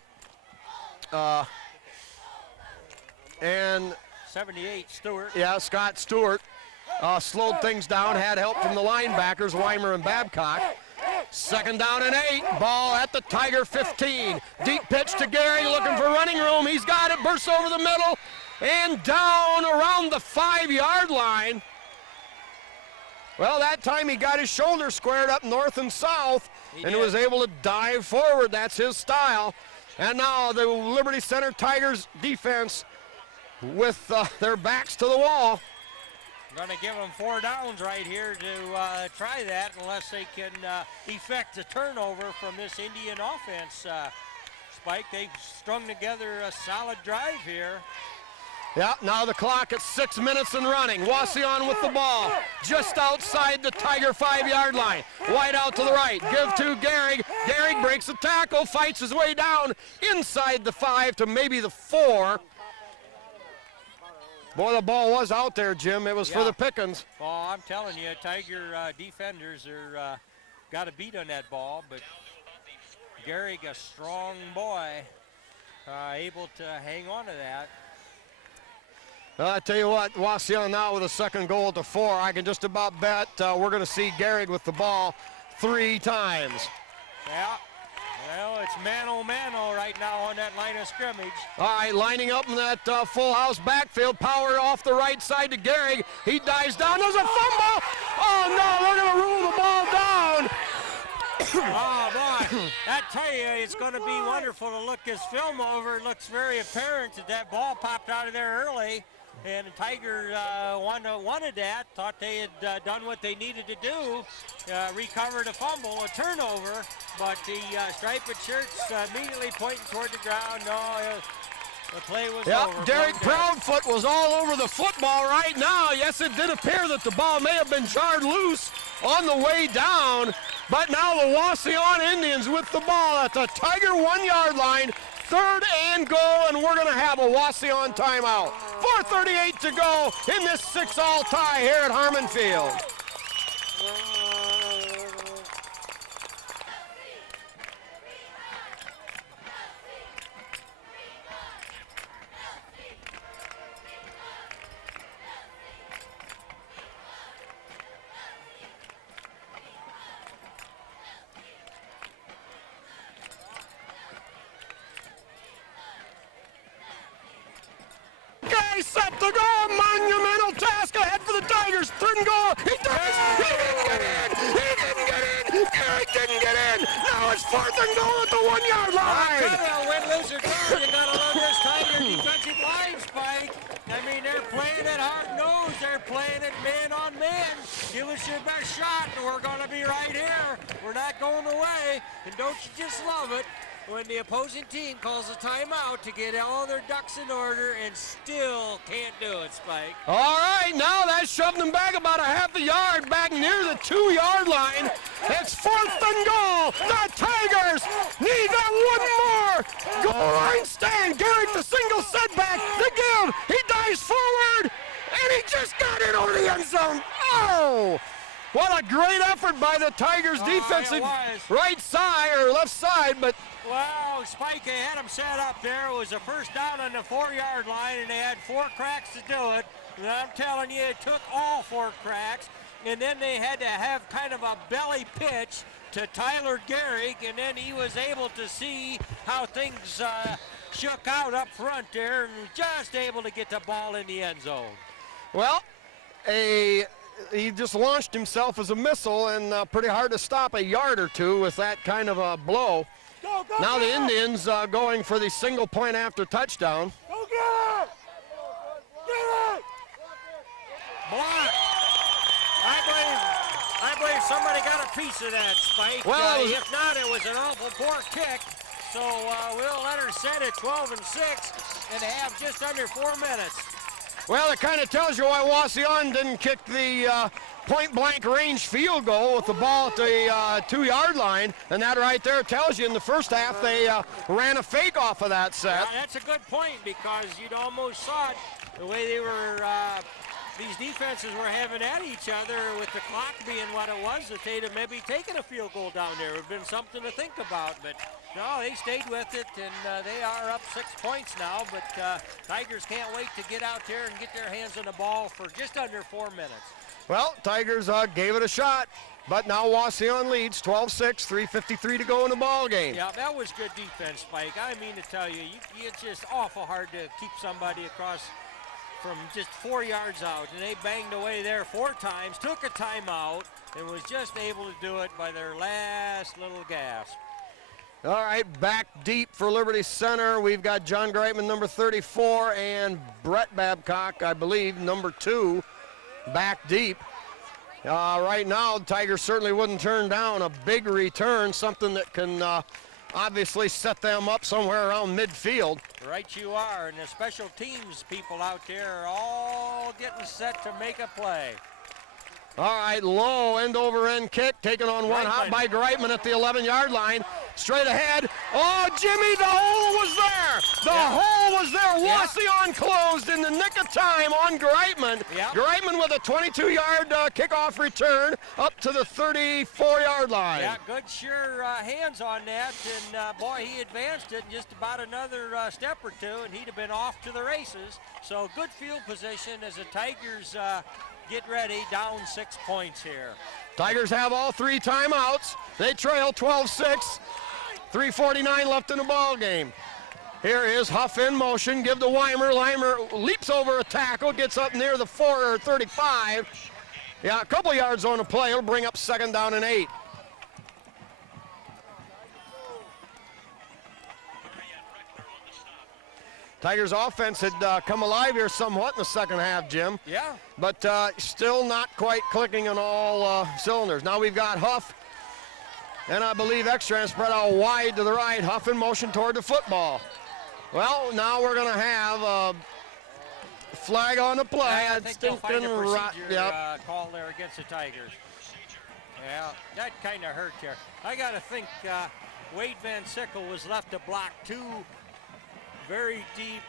and 78, Stewart. Yeah, Scott Stewart slowed things down, had help from the linebackers, Weimer and Babcock. 2nd down and 8, ball at the Tiger 15. Deep pitch to Gehrig, looking for running room. He's got it, bursts over the middle, and down around the 5-yard line. Well, that time he got his shoulder squared up north and south and was able to dive forward. That's his style. And now the Liberty Center Tigers defense with their backs to the wall. Going to give them 4 downs right here to try that, unless they can effect a turnover from this Indian offense. Spike, they've strung together a solid drive here. Yeah, now the clock at 6 minutes and running. Wauseon with the ball just outside the Tiger 5-yard line. Wide out to the right, give to Gehrig. Gehrig breaks the tackle, fights his way down inside the 5 to maybe the 4. Boy, the ball was out there, Jim. It was for the pickings. Well, I'm telling you, Tiger defenders are got a beat on that ball, but Gehrig, a strong boy, able to hang on to that. Well, I tell you what, Wauseon now with a second goal to 4. I can just about bet we're going to see Gehrig with the ball 3 times. Yeah. Well, it's mano-mano right now on that line of scrimmage. All right, lining up in that full house backfield, power off the right side to Gehrig. He dives down, there's a fumble! Oh no, they're gonna rule the ball down! Oh boy, I tell you, it's gonna be wonderful to look this film over. It looks very apparent that that ball popped out of there early. And the Tigers wanted that, thought they had done what they needed to do, recovered a fumble, a turnover, but the striped shirts immediately pointing toward the ground. No, the play was over. Derek Proudfoot was all over the football right now. Yes, it did appear that the ball may have been jarred loose on the way down, but now the Wauseon Indians with the ball at the Tiger 1-yard line. 3rd and goal, and we're going to have a Wauseon timeout. 4:38 to go in this 6-all tie here at Harmon Field. Set to go, monumental task ahead for the Tigers. 3rd and goal. He does. He didn't get in. He didn't get in. Gehrig didn't get in. Now 4th and goal at the 1-yard line. Win, lose, or draw. You gotta love this Tiger defensive line, Spike. I mean, they're playing it hard-nosed. They're playing it man on man. Give us your best shot, and we're gonna be right here. We're not going away. And don't you just love it when the opposing team calls a timeout to get all their ducks in order and still can't do it, Spike. All right, now that shoved them back about a half a yard, back near the 2-yard line. It's 4th and goal. The Tigers need that one more goal line stand. Garrett, the single setback, the give. He dives forward, and he just got it over the end zone. Oh! What a great effort by the Tigers defensive right side or left side, but well, Spike, they had them set up there. It was a first down on the 4-yard line, and they had 4 cracks to do it. And I'm telling you, it took all 4 cracks, and then they had to have kind of a belly pitch to Tyler Gehrig, and then he was able to see how things shook out up front there, and just able to get the ball in the end zone. Well, he just launched himself as a missile, and pretty hard to stop a yard or two with that kind of a blow. Now the Indians going for the single point after touchdown. Go get it! Get it! Block. I believe somebody got a piece of that, Spike. Well, if not, it was an awful poor kick. So we'll let her set at 12-6 and have just under 4 minutes. Well, it kind of tells you why Wauseon didn't kick the point-blank range field goal with the ball at the 2-yard line, and that right there tells you in the first half they ran a fake off of that set. Yeah, that's a good point, because you'd almost saw it the way they were, these defenses were having at each other with the clock being what it was, that they'd have maybe taken a field goal down there. It would have been something to think about, but no, they stayed with it, and they are up 6 points now, but Tigers can't wait to get out there and get their hands on the ball for just under 4 minutes. Well, Tigers gave it a shot, but now Wauseon leads 12-6, 3:53 to go in the ball game. Yeah, that was good defense, Spike. I mean to tell you, it's just awful hard to keep somebody across from just 4 yards out, and they banged away there 4 times, took a timeout, and was just able to do it by their last little gasp. All right, back deep for Liberty Center. We've got John Greitman, number 34, and Brett Babcock, I believe, number 2, back deep. Right now, the Tigers certainly wouldn't turn down a big return, something that can obviously set them up somewhere around midfield. Right you are, and the special teams people out there are all getting set to make a play. All right, low end-over-end kick, taken on one hop by Greitman at the 11-yard line. Straight ahead. Oh, Jimmy, the hole was there. The hole was there. Wauseon closed in the nick of time on Greitman. Greitman with a 22-yard kickoff return up to the 34-yard line. Yeah, good sure hands on that, and boy, he advanced it in just about another step or two, and he'd have been off to the races. So good field position as the Tigers get ready, down 6 points here. Tigers have all 3 timeouts. They trail 12-6. 3:49 left in the ball game. Here is Huff in motion, give to Weimer. Weimer leaps over a tackle, gets up near the 35. Yeah, a couple yards on the play. It'll bring up 2nd down and 8. Tigers offense had come alive here somewhat in the second half, Jim. Yeah. But still not quite clicking on all cylinders. Now we've got Huff, and I believe Ekstrand spread out wide to the right. Huff in motion toward the football. Well, now we're going to have a flag on the play. I think they'll find a procedure call there against the Tigers. Yeah, that kind of hurt there. I got to think Wade Van Sickle was left to block 2 very deep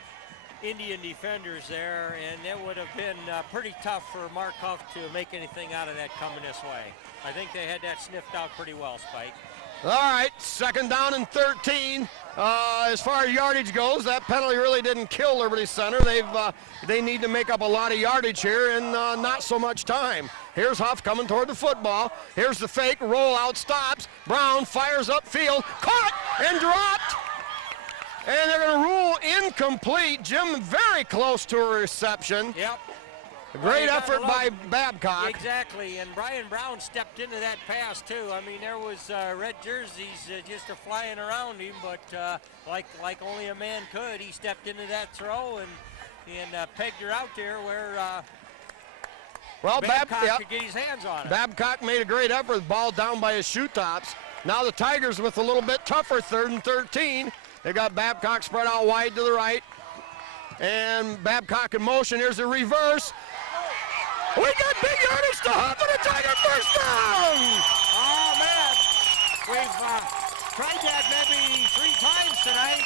Indian defenders there, and it would have been pretty tough for Mark Huff to make anything out of that coming this way. I think they had that sniffed out pretty well, Spike. All right, 2nd down and 13. As far as yardage goes, that penalty really didn't kill Liberty Center. They need to make up a lot of yardage here in not so much time. Here's Huff coming toward the football. Here's the fake, roll out, stops. Brown fires upfield, caught and dropped. And they're going to rule incomplete. Jim very close to a reception. Yep. A great Well, effort by Babcock. Exactly, and Brian Brown stepped into that pass too. I mean, there was red jerseys just flying around him, but like only a man could, he stepped into that throw and pegged her out there where Well, Babcock could get his hands on it. Babcock made a great effort, ball down by his shoe tops. Now the Tigers with a little bit tougher 3rd and 13. They got Babcock spread out wide to the right. And Babcock in motion. Here's a reverse. We got big yardage to Huff and a Tiger first down. Oh, man. We've tried that maybe 3 times tonight,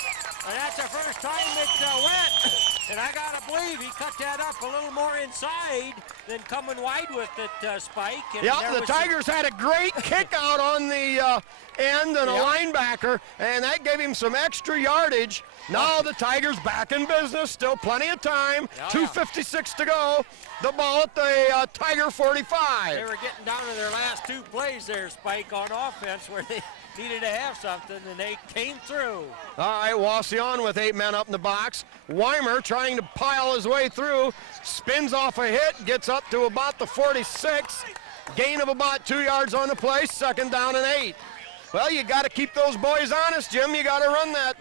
and that's the first time it went. And I got to believe he cut that up a little more inside than coming wide with it, Spike. And yeah, the Tigers had a great kick out on the end and a linebacker, and that gave him some extra yardage. Now the Tigers back in business, still plenty of time, 2:56 to go. The ball at the Tiger 45. They were getting down to their last 2 plays there, Spike, on offense where they needed to have something, and they came through. All right, Wauseon with 8 men up in the box. Weimer trying to pile his way through, spins off a hit, gets up to about the 46. Gain of about 2 yards on the play, 2nd down and 8. Well, you got to keep those boys honest, Jim. You got to run that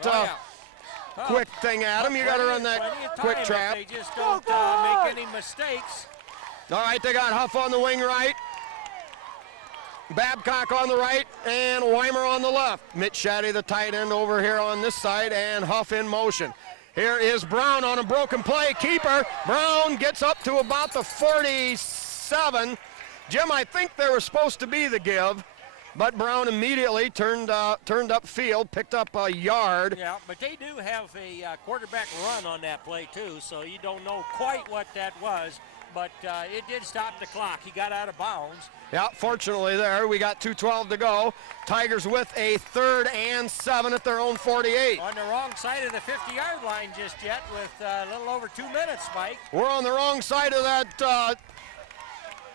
quick thing at them. You got to run that quick trap. They just don't make any mistakes. All right, they got Huff on the wing right, Babcock on the right, and Weimer on the left. Mitch Shaddy, the tight end, over here on this side, and Huff in motion. Here is Brown on a broken play. Keeper. Brown gets up to about the 47. Jim, I think they were supposed to be the give, but Brown immediately turned upfield, picked up a yard. Yeah, but they do have a quarterback run on that play too, so you don't know quite what that was, but it did stop the clock. He got out of bounds. Yeah, fortunately there. We got 2:12 to go. Tigers with a 3rd and 7 at their own 48. On the wrong side of the 50-yard line just yet with a little over 2 minutes, Spike. We're on the wrong side of that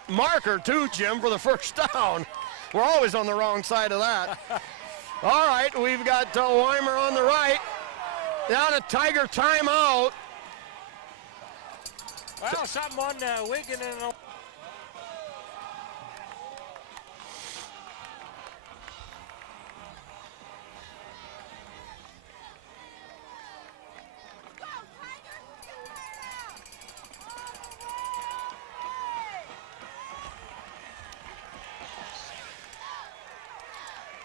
marker too, Jim, for the first down. We're always on the wrong side of that. All right, we've got Weimer on the right. Down a Tiger timeout. Well, something on Wigan and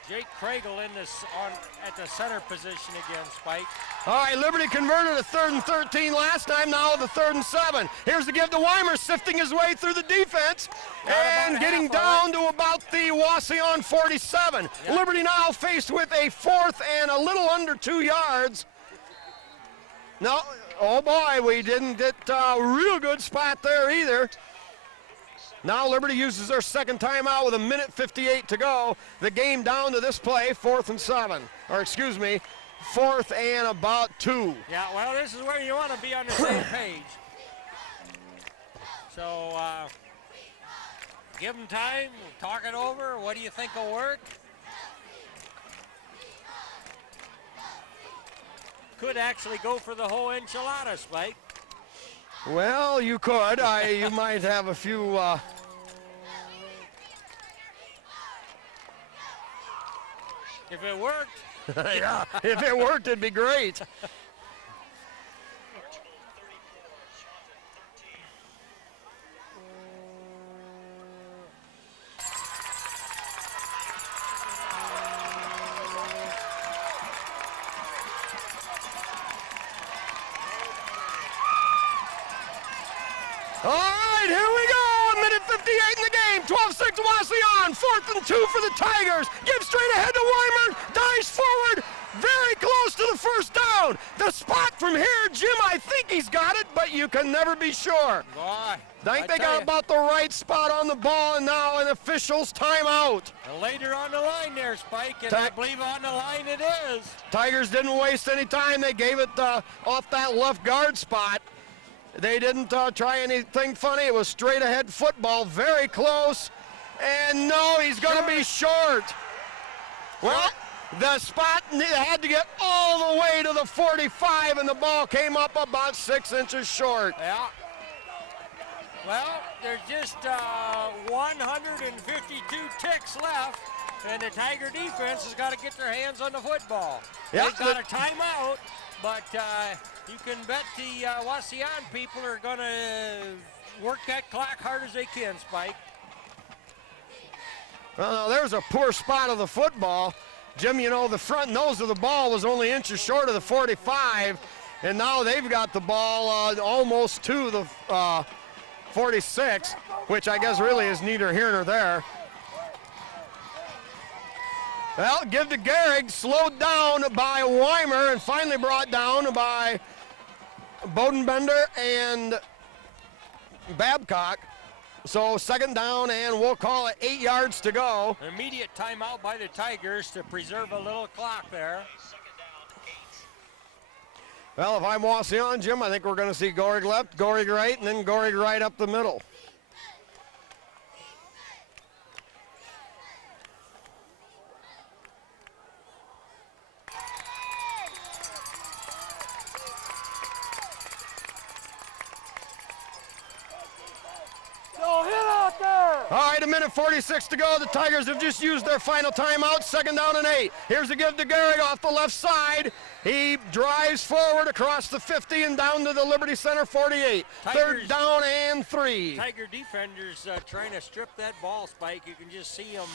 Jake Craigle in this at the center position again, Spike. All right, Liberty converted a 3rd and 13 last time, now the 3rd and 7. Here's the give to Weimer, sifting his way through the defense and getting down to about the Wauseon 47. Yep. Liberty now faced with a 4th and a little under 2 yards. No, oh boy, we didn't get a real good spot there either. Now Liberty uses their 2nd timeout with 1:58 to go. The game down to this play, 4th and 7. Or excuse me, 4th and about 2. Yeah, well, this is where you want to be on the same page. So give them time, talk it over. What do you think will work? Could actually go for the whole enchilada, Spike. Well, you could. You might have a few. If it worked. Yeah, if it worked, it'd be great. All right, here we go. 1:58 in the game. 12-6 Wauseon. 4th and 2 for the Tigers. Give straight ahead to Weimer. Dives forward. Very close to the first down. The spot from here, Jim, I think he's got it, but you can never be sure. Boy, I think they got about the right spot on the ball, and now an official's timeout. Later on the line there, Spike, and I believe on the line it is. Tigers didn't waste any time. They gave it off that left guard spot. They didn't try anything funny. It was straight ahead football, very close. And no, he's going to be short. Well, the spot had to get all the way to the 45, and the ball came up about 6 inches short. Yeah. Well, there's just 152 ticks left, and the Tiger defense has got to get their hands on the football. Yeah, They've got a timeout, but you can bet the Wauseon people are going to work that clock hard as they can, Spike. Well, now, there's a poor spot of the football. Jim, you know, the front nose of the ball was only inches short of the 45, and now they've got the ball almost to the 46, which I guess really is neither here nor there. Well, give to Gehrig, slowed down by Weimer and finally brought down by Bodenbender and Babcock. So second down, and we'll call it 8 yards to go. Immediate timeout by the Tigers to preserve a little clock there. Well, if I'm Wauseon, Jim, I think we're going to see Gehrig left, Gehrig right, and then Gehrig right up the middle. Go hit out there! All right, 1:46 to go. The Tigers have just used their final timeout. Second down and 8. Here's the give to Gehrig off the left side. He drives forward across the 50 and down to the Liberty Center 48. Third down and 3. Tiger defenders trying to strip that ball, Spike. You can just see them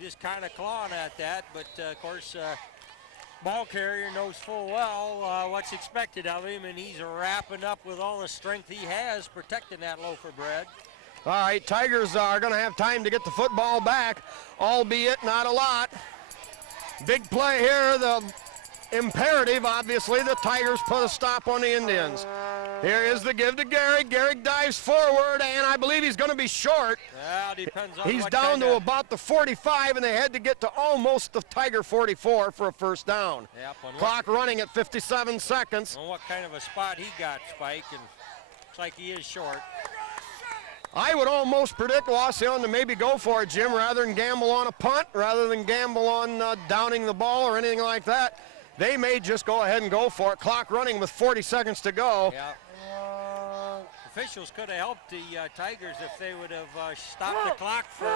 just kind of clawing at that. But, of course, ball carrier knows full well what's expected of him, and he's wrapping up with all the strength he has protecting that loaf of bread. All right, Tigers are going to have time to get the football back, albeit not a lot. Big play here, the imperative, obviously, the Tigers put a stop on the Indians. Here is the give to Gehrig. Gehrig dives forward, and I believe he's going to be short. Well, depends on He's what down kind to of, about the 45, and they had to get to almost the Tiger 44 for a first down. Yep, on Clock running at 57 seconds. what kind of a spot he got, Spike, and looks like he is short. I would almost predict Wauseon to maybe go for it, Jim, rather than gamble on a punt, rather than gamble on downing the ball or anything like that. They may just go ahead and go for it. Clock running with 40 seconds to go. Yeah. Officials could have helped the Tigers if they would have stopped the clock for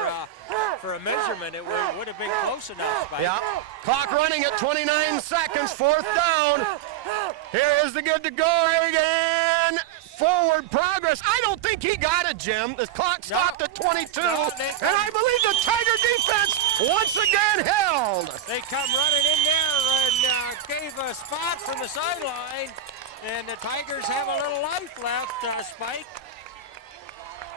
a measurement. It would have been close enough, Spike. Yeah. Clock running at 29 seconds. Fourth down. Here is the give to Gehrig again. Forward progress. I don't think he got it, Jim. The clock stopped at 22, and I believe the Tiger defense once again held. They come running in there and gave a spot from the sideline, and the Tigers have a little life left, Spike.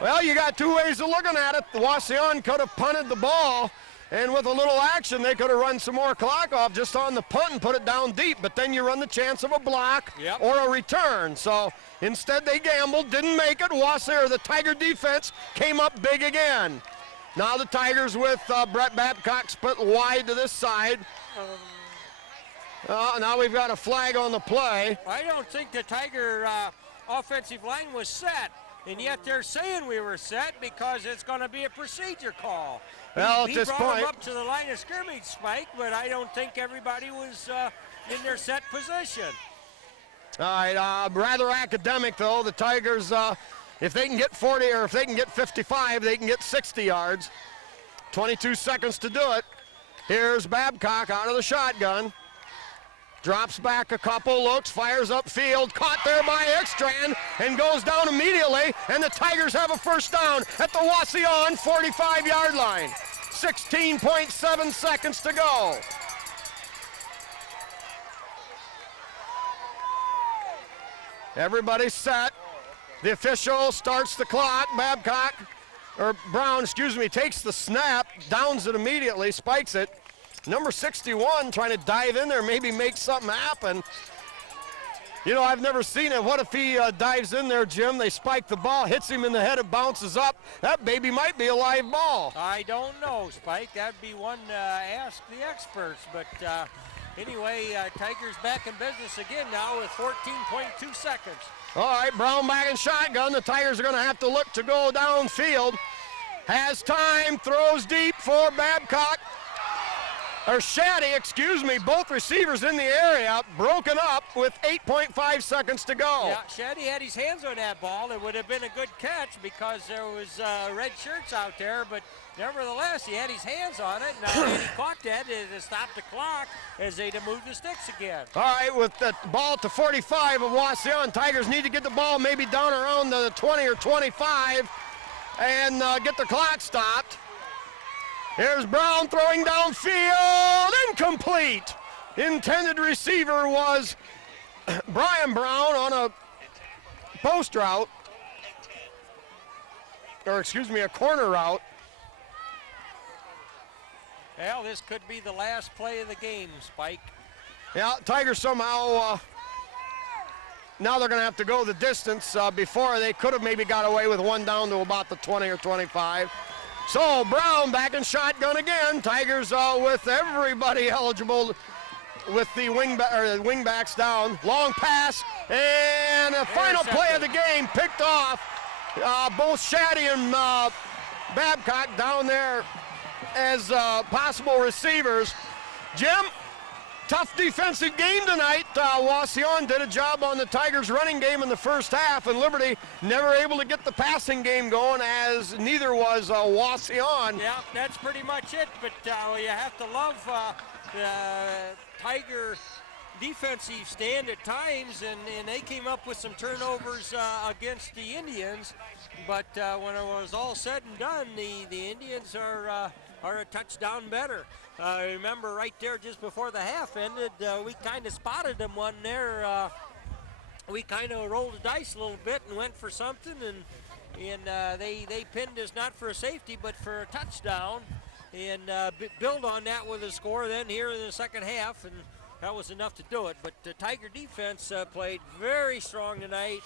Well, you got two ways of looking at it. The Wauseon could have punted the ball, and with a little action, they could have run some more clock off just on the punt and put it down deep, but then you run the chance of a block or a return. So instead, they gambled, didn't make it. The Tiger defense came up big again. Now the Tigers with Brett Babcock split wide to this side. Now we've got a flag on the play. I don't think the Tiger offensive line was set, and yet they're saying we were set because it's going to be a procedure call. Well, he at this brought point, him up to the line of scrimmage, Spike, but I don't think everybody was in their set position. all right, rather academic though. The Tigers, if they can get 40 or if they can get 55, they can get 60 yards. 22 seconds to do it. Here's Babcock out of the shotgun. Drops back a couple, looks, fires upfield, caught there by Ekstrand, and goes down immediately, and the Tigers have a first down at the Wauseon 45-yard line. 16.7 seconds to go. Everybody's set. The official starts the clock. Brown, takes the snap, downs it immediately, spikes it. Number 61 trying to dive in there, maybe make something happen. You know, I've never seen it. What if he dives in there, Jim? They spike the ball, hits him in the head, it bounces up. That baby might be a live ball. I don't know, Spike. That'd be one to ask the experts. But anyway, Tigers back in business again now with 14.2 seconds. All right, Brown back in shotgun. The Tigers are going to have to look to go downfield. Has time, throws deep for Babcock. or Shaddy, excuse me, both receivers in the area, broken up with 8.5 seconds to go. Yeah, Shaddy had his hands on that ball. It would have been a good catch because there was red shirts out there, but nevertheless, he had his hands on it, and he caught that to stop the clock as they'd have moved the sticks again. All right, with the ball to 45 of Wauseon, Tigers need to get the ball maybe down around the 20 or 25 and get the clock stopped. Here's Brown throwing downfield, incomplete. Intended receiver was Brian Brown on a post route, or excuse me, a corner route. Well, this could be the last play of the game, Spike. Yeah, Tigers somehow, now they're going to have to go the distance. Before they could have maybe got away with one down to about the 20 or 25. So Brown back in shotgun again. Tigers with everybody eligible with the wingbacks down. Long pass and a final play of the game picked off. Both Shaddy and Babcock down there as possible receivers. Jim, tough defensive game tonight. Wauseon did a job on the Tigers running game in the first half, and Liberty never able to get the passing game going, as neither was Wauseon. Yeah, that's pretty much it, but you have to love the Tiger defensive stand at times, and they came up with some turnovers against the Indians, but when it was all said and done, the Indians are a touchdown better. Remember right there just before the half ended, we kind of spotted them one there. We kind of rolled the dice a little bit and went for something, and they pinned us not for a safety but for a touchdown, and build on that with a score then here in the second half, and that was enough to do it. But the Tiger defense played very strong tonight.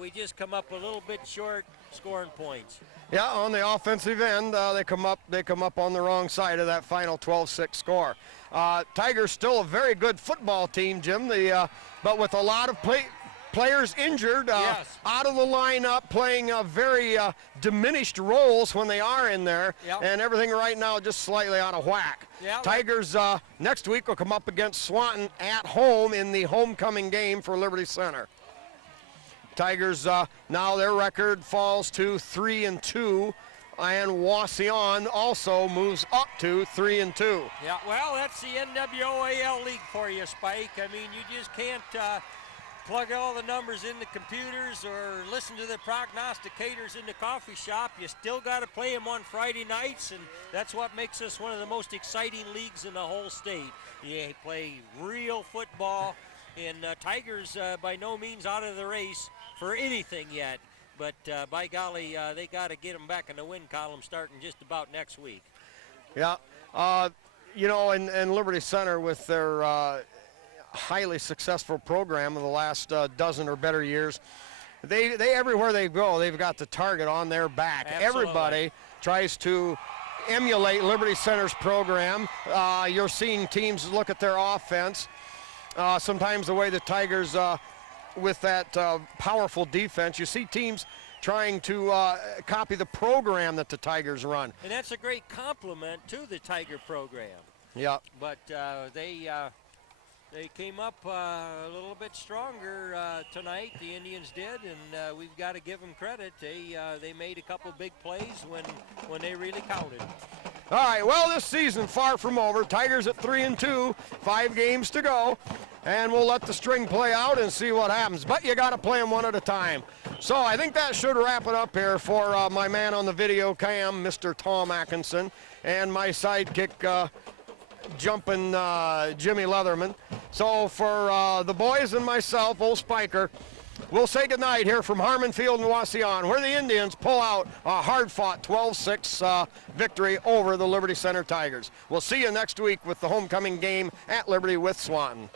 We just come up a little bit short scoring points. Yeah, on the offensive end, they come up on the wrong side of that final 12-6 score. Tigers still a very good football team, Jim. But with a lot of players injured, yes, out of the lineup, playing very diminished roles when they are in there, yep, and everything right now just slightly out of whack. Yep. Tigers next week will come up against Swanton at home in the homecoming game for Liberty Center. Tigers now their record falls to 3-2, and Wauseon also moves up to 3-2. Yeah, well, that's the NWOAL league for you, Spike. I mean, you just can't plug all the numbers in the computers or listen to the prognosticators in the coffee shop. You still got to play them on Friday nights, and that's what makes us one of the most exciting leagues in the whole state. You play real football, and Tigers by no means out of the race for anything yet, but by golly, they got to get them back in the win column starting just about next week. Yeah, you know, and Liberty Center with their highly successful program of the last dozen or better years, they everywhere they go, they've got the target on their back. Absolutely. Everybody tries to emulate Liberty Center's program. You're seeing teams look at their offense. Sometimes the way the Tigers with that powerful defense, you see teams trying to copy the program that the Tigers run. And that's a great compliment to the Tiger program. Yeah. But they came up a little bit stronger tonight, the Indians did, and we've got to give them credit. They made a couple big plays when they really counted. All right, well, this season far from over. Tigers at 3-2, 5 games to go, and we'll let the string play out and see what happens. But you got to play them one at a time. So I think that should wrap it up here for my man on the video cam, Mr. Tom Atkinson, and my sidekick, jumping Jimmy Leatherman. So for the boys and myself, old Spiker, we'll say goodnight here from Harmon Field and Wauseon, where the Indians pull out a hard-fought 12-6 victory over the Liberty Center Tigers. We'll see you next week with the homecoming game at Liberty with Swanton.